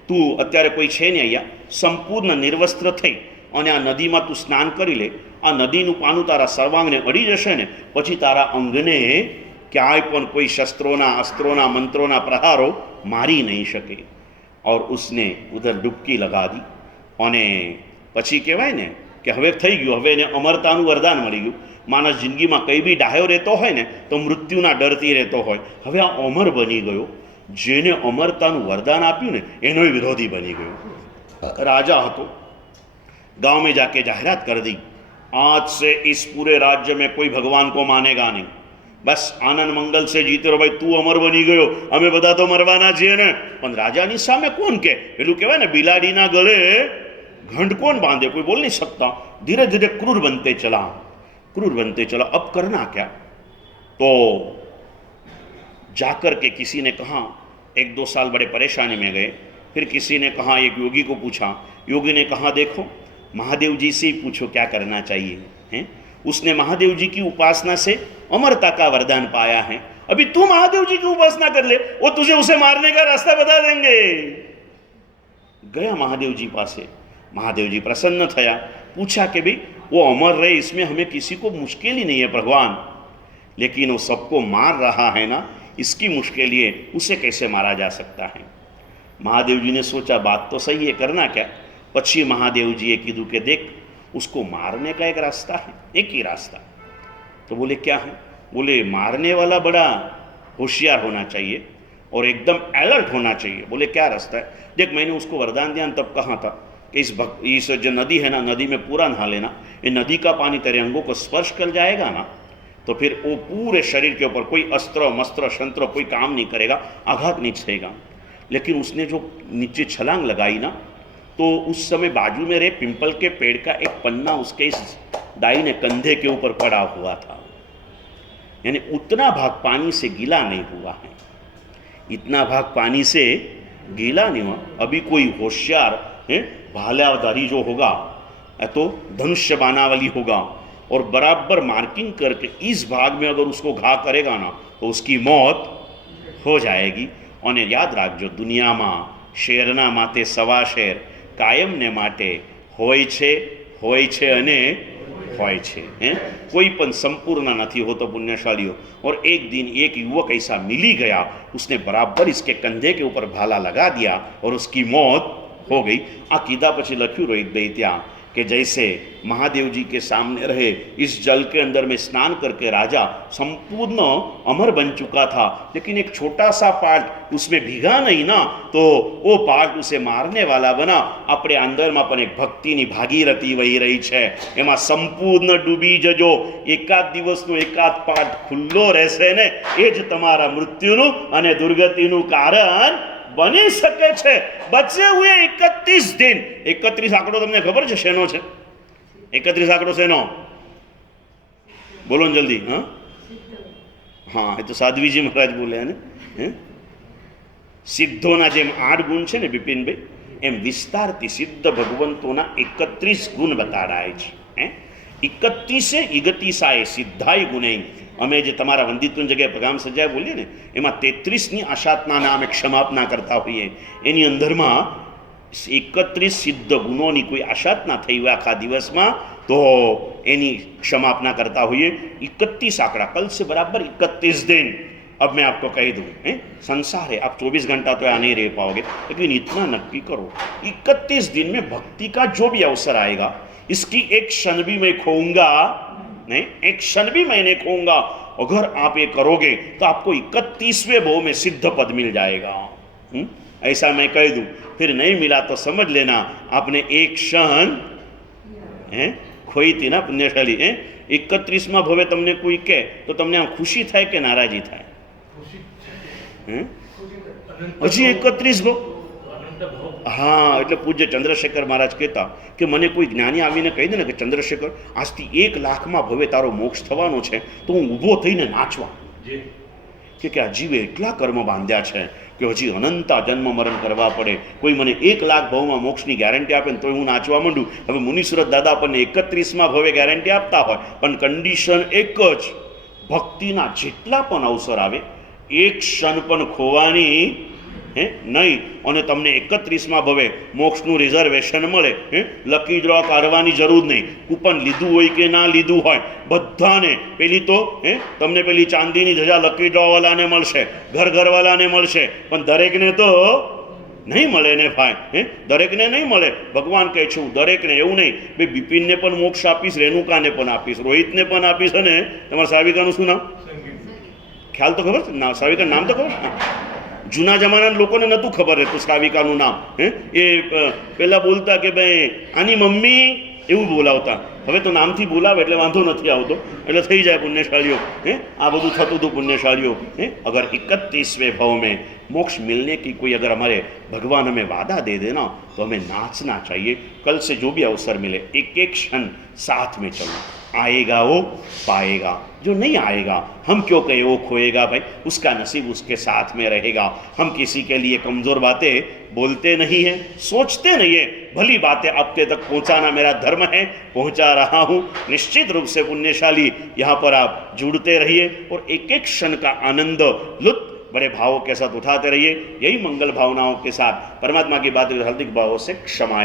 તું અત્યારે કોઈ છે ને અહીંયા, સંપૂર્ણ નિર્વસ્ત્ર થઈ અને આ નદીમાં તું સ્નાન કરી લે. આ નદીનું પાનું તારા સર્વાંગને અડી જશે ને પછી તારા અંગને ક્યાંય પણ કોઈ શસ્ત્રોના અસ્ત્રોના મંત્રોના પ્રહારો મારી નહીં શકે. और उसने उधर डुबकी लगा दी, અને પછી કહેવાય ને કે હવે થઈ ગયું, હવે એને અમરતાનું વરદાન મળી ગયું. માણસ જિંદગીમાં કંઈ બી ડાયો રહેતો હોય ને તો મૃત્યુના ડરથી રહેતો હોય, હવે આ અમર બની ગયો. જેને અમરતાનું વરદાન આપ્યું ને એનો વિરોધી બની ગયો. राजा હતો, गांव में जाके जाहिरात कर दी, आज से इस पूरे राज्य में कोई भगवान को मानेगा नहीं, बस आनंद मंगल से जीते रहो भाई, તું અમર બની ગયો, અમે બધા તો મરવાના છીએ ને. પણ રાજાની સામે કોણ કે, પેલું કહેવાય ને બિલાડીના ગળે ઘંટ કોણ બાંધે, કોઈ બોલ नहीं सकता. धीरे धीरे क्रूर बनते चला. अब करना क्या? तो जाकर के किसी ने कहा, 1-2 साल बड़े परेशानी में गए. फिर किसी ने कहा, एक योगी को पूछा, योगी ने कहा देखो महादेव जी से ही पूछो क्या करना चाहिए हैं. उसने महादेव जी की उपासना से अमरता का वरदान पाया है. अभी तू महादेव जी की उपासना कर ले, वो तुझे उसे मारने का रास्ता बता देंगे. गया महादेव जी पासे, महादेव जी प्रसन्न थया, पूछा कि भाई वो अमर रहे, इसमें हमें किसी को मुश्किल ही नहीं है भगवान, लेकिन वो सबको मार रहा है ना, इसकी मुश्किल ये, उसे कैसे मारा जा सकता है. महादेव जी ने सोचा बात तो सही है, करना क्या. પછી મહાદેવજીએ કીધું કે देख उसको मारने का एक रास्ता है, एक ही रास्ता. तो बोले क्या है? बोले मारने वाला बड़ा होशियार होना चाहिए और एकदम अलर्ट होना चाहिए. बोले क्या रास्ता है? देख मैंने उसको वरदान दिया तब कहा था कि इस जो नदी है ना, नदी में पूरा नहा लेना, ये नदी का पानी तेरे अंगों को स्पर्श कर जाएगा ना तो फिर वो पूरे शरीर के ऊपर कोई अस्त्र मस्त्र शंत्र कोई काम नहीं करेगा, आघात नहीं सहेगा. लेकिन उसने जो नीचे छलांग लगाई ना, तो उस समय बाजू में रहे पिंपल के पेड़ का एक पन्ना उसके इस दाहिने कंधे के ऊपर पड़ा हुआ था. यानी उतना भाग पानी से गीला नहीं हुआ है, इतना भाग पानी से गीला नहीं हुआ. अभी कोई होशियार भालाधारी जो होगा तो धनुष्य बाना वाली होगा और बराबर मार्किंग करके इस भाग में अगर उसको घा करेगा ना तो उसकी मौत हो जाएगी. और याद राखજો, दुनियाમાં શેરના માથે સવા શેર કાયમને માટે હોય છે અને હોય છે. कोई पण संपूर्ण नहीं होता पुण्यशालियों. और एक दिन एक युवक ऐसा मिली गया, उसने बराबर इसके कंधे के ऊपर भाला लगा दिया और उसकी मौत हो गई. आ कीधा पछी लख्यू रोहित भाई त्या कि कि जैसे महादेव जी के सामने रहे, इस जल के अंदर में स्नान करके राजा संपूर्ण अमर बन चुका था, लेकिन एक छोटा सा पार्ट उसमें भीगा नहीं ना, तो वो पार्ट उसे मारने वाला बना। अपने अंदर में पण एक भक्तिनी भागीरथी वही रही है, एમાં संपूर्ण डूबी जजो। एकाद दिवसનો એકાદ પાઠ ખુલ્લો રહેશે ને, એ જ તમારા મૃત્યુનું અને દુર્ગતિનું કારણ બની શકે છે। બચે હુએ 31 दिन। 31 આંકડો તમને ખબર છે શેનો છે? 31 આંકડો શેનો? બોલો ને જલ્દી। હા, એ તો સાધ્વીજી મહારાજ બોલ્યા ને। સિદ્ધોના જેમ 8 ગુણ છે ને બિપિનભાઈ, એમ વિસ્તારથી સિદ્ધ ભગવંતોના 31 ગુણ બતાડાય છે। 31 ઇગતિસાય સિદ્ધાય ગુણે। અમે જે તમારા વંદિત્વની જગ્યાએ પગામ સજાય બોલીએ ને, એમાં 33ની આશાતના નામે ક્ષમાપના કરતા હોઈએ। એની અંદરમાં 31 સિદ્ધ ગુણોની કોઈ આશાતના થઈ હોય આખા દિવસમાં, તો એની ક્ષમાપના કરતા હોઈએ। 31 आंकड़ा, कल से बराबर 31 दिन। अब मैं आपको कह दूँ, संसार है, आप 24 घंटा तो यहाँ नहीं रह पाओगे, लेकिन इतना नक्की करो 31 दिन में भक्ति का जो भी अवसर आएगा, इसकी एक क्षण भी मैं खोऊंगा नहीं, एक क्षण भी मैं नहीं खोऊंगा। अगर आप ये करोगे तो आपको 31वें भाव में सिद्ध पद मिल जाएगा। ऐसा मैं कह दूं, फिर नहीं मिला तो समझ लेना आपने एक क्षण खोई थी ना पुण्यशाली। 31માં ભવે તમને કોઈ કહે તો તમને આમ ખુશી થાય કે નારાજી થાય? હજી 31 ભાવ। હા, એટલે પૂજ્ય ચંદ્રશેખર મહારાજ કહેતા કે મને કોઈ જ્ઞાની આવીને કહી દે ને કે ચંદ્રશેખર આજથી 1 લાખમાં ભવે તારો મોક્ષ થવાનો છે, તો હું ઊભો થઈને નાચવા, કે આ જીવે એટલા કર્મ બાંધ્યા છે કે હજી અનંતા જન્મ મરણ કરવા પડે। કોઈ મને 1 લાખ ભાવમાં મોક્ષની ગેરંટી આપે ને તો હું નાચવા માંડું। હવે મુનિસુરત દાદા આપણને 31માં ભવે ગેરંટી આપતા હોય, પણ કન્ડિશન એક જ, ભક્તિના જેટલા પણ અવસર આવે એક ક્ષણ પણ ખોવાની નહીં। અને તમને 31માં ભવે મોક્ષનું રિઝર્વેશન મળે। લકી ડ્રો કાઢવાની જરૂર નહીં, કૂપન લીધું હોય કે ના લીધું હોય બધાને પેલી તો તમને પેલી ચાંદીની ધજા લકી ડ્રોવાળાને મળશે, ઘરવાળાને મળશે, પણ દરેકને તો નહીં મળે ને ભાઈ। દરેકને નહીં મળે। ભગવાન કહે છે હું દરેકને, એવું નહીં ભાઈ બિપિનને પણ મોક્ષ આપીશ, રેણુકાને પણ આપીશ, રોહિતને પણ આપીશ, અને તમારા સાવિકાનું શું નામ? ખ્યાલ તો ખબર છે ના? સાવિકા નામ તો ખબર છે? જૂના જમાનાના લોકોને નહોતું ખબર રહેતું શ્રાવિકાનું નામ। એ પહેલાં બોલતા કે ભાઈ આની મમ્મી, એવું બોલાવતા। હવે તો નામથી બોલાવે એટલે વાંધો નથી આવતો, એટલે થઈ જાય पुण्यशालियों। આ બધું થતું હતું पुण्यशालियों। अगर 31वें भाव में मोक्ष मिलने की कोई अगर हमारे भगवान हमें वादा दे देना, तो हमें नाचना चाहिए। कल से जो भी अवसर मिले एक एक क्षण साथ में चलना। आएगा वो पाएगा, जो नहीं आएगा हम क्यों कहें वो खोएगा भाई, उसका नसीब उसके साथ में रहेगा। हम किसी के लिए कमज़ोर बातें बोलते नहीं हैं, सोचते नहीं है। भली बातें आपके तक पहुंचाना मेरा धर्म है, पहुंचा रहा हूं। निश्चित रूप से पुण्यशाली यहाँ पर आप जुड़ते रहिए और एक एक क्षण का आनंद लुत्फ बड़े भावों के साथ उठाते रहिए। यही मंगल भावनाओं के साथ परमात्मा की बात हार्दिक भावों से क्षमा।